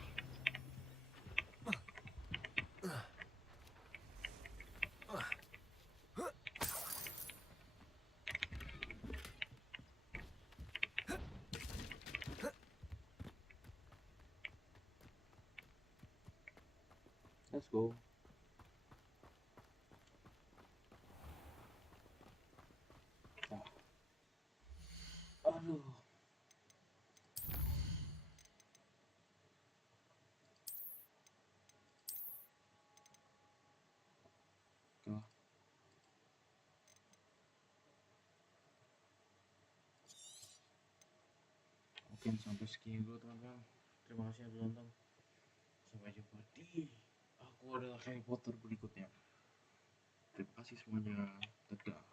Let's go. Aduh. Oke. Mungkin sampai segini dulu teman-teman. Terima kasih yang sudah nonton. Sampai jumpa di Aku Adalah Harry Potter berikutnya. Terima kasih semuanya. Dadah.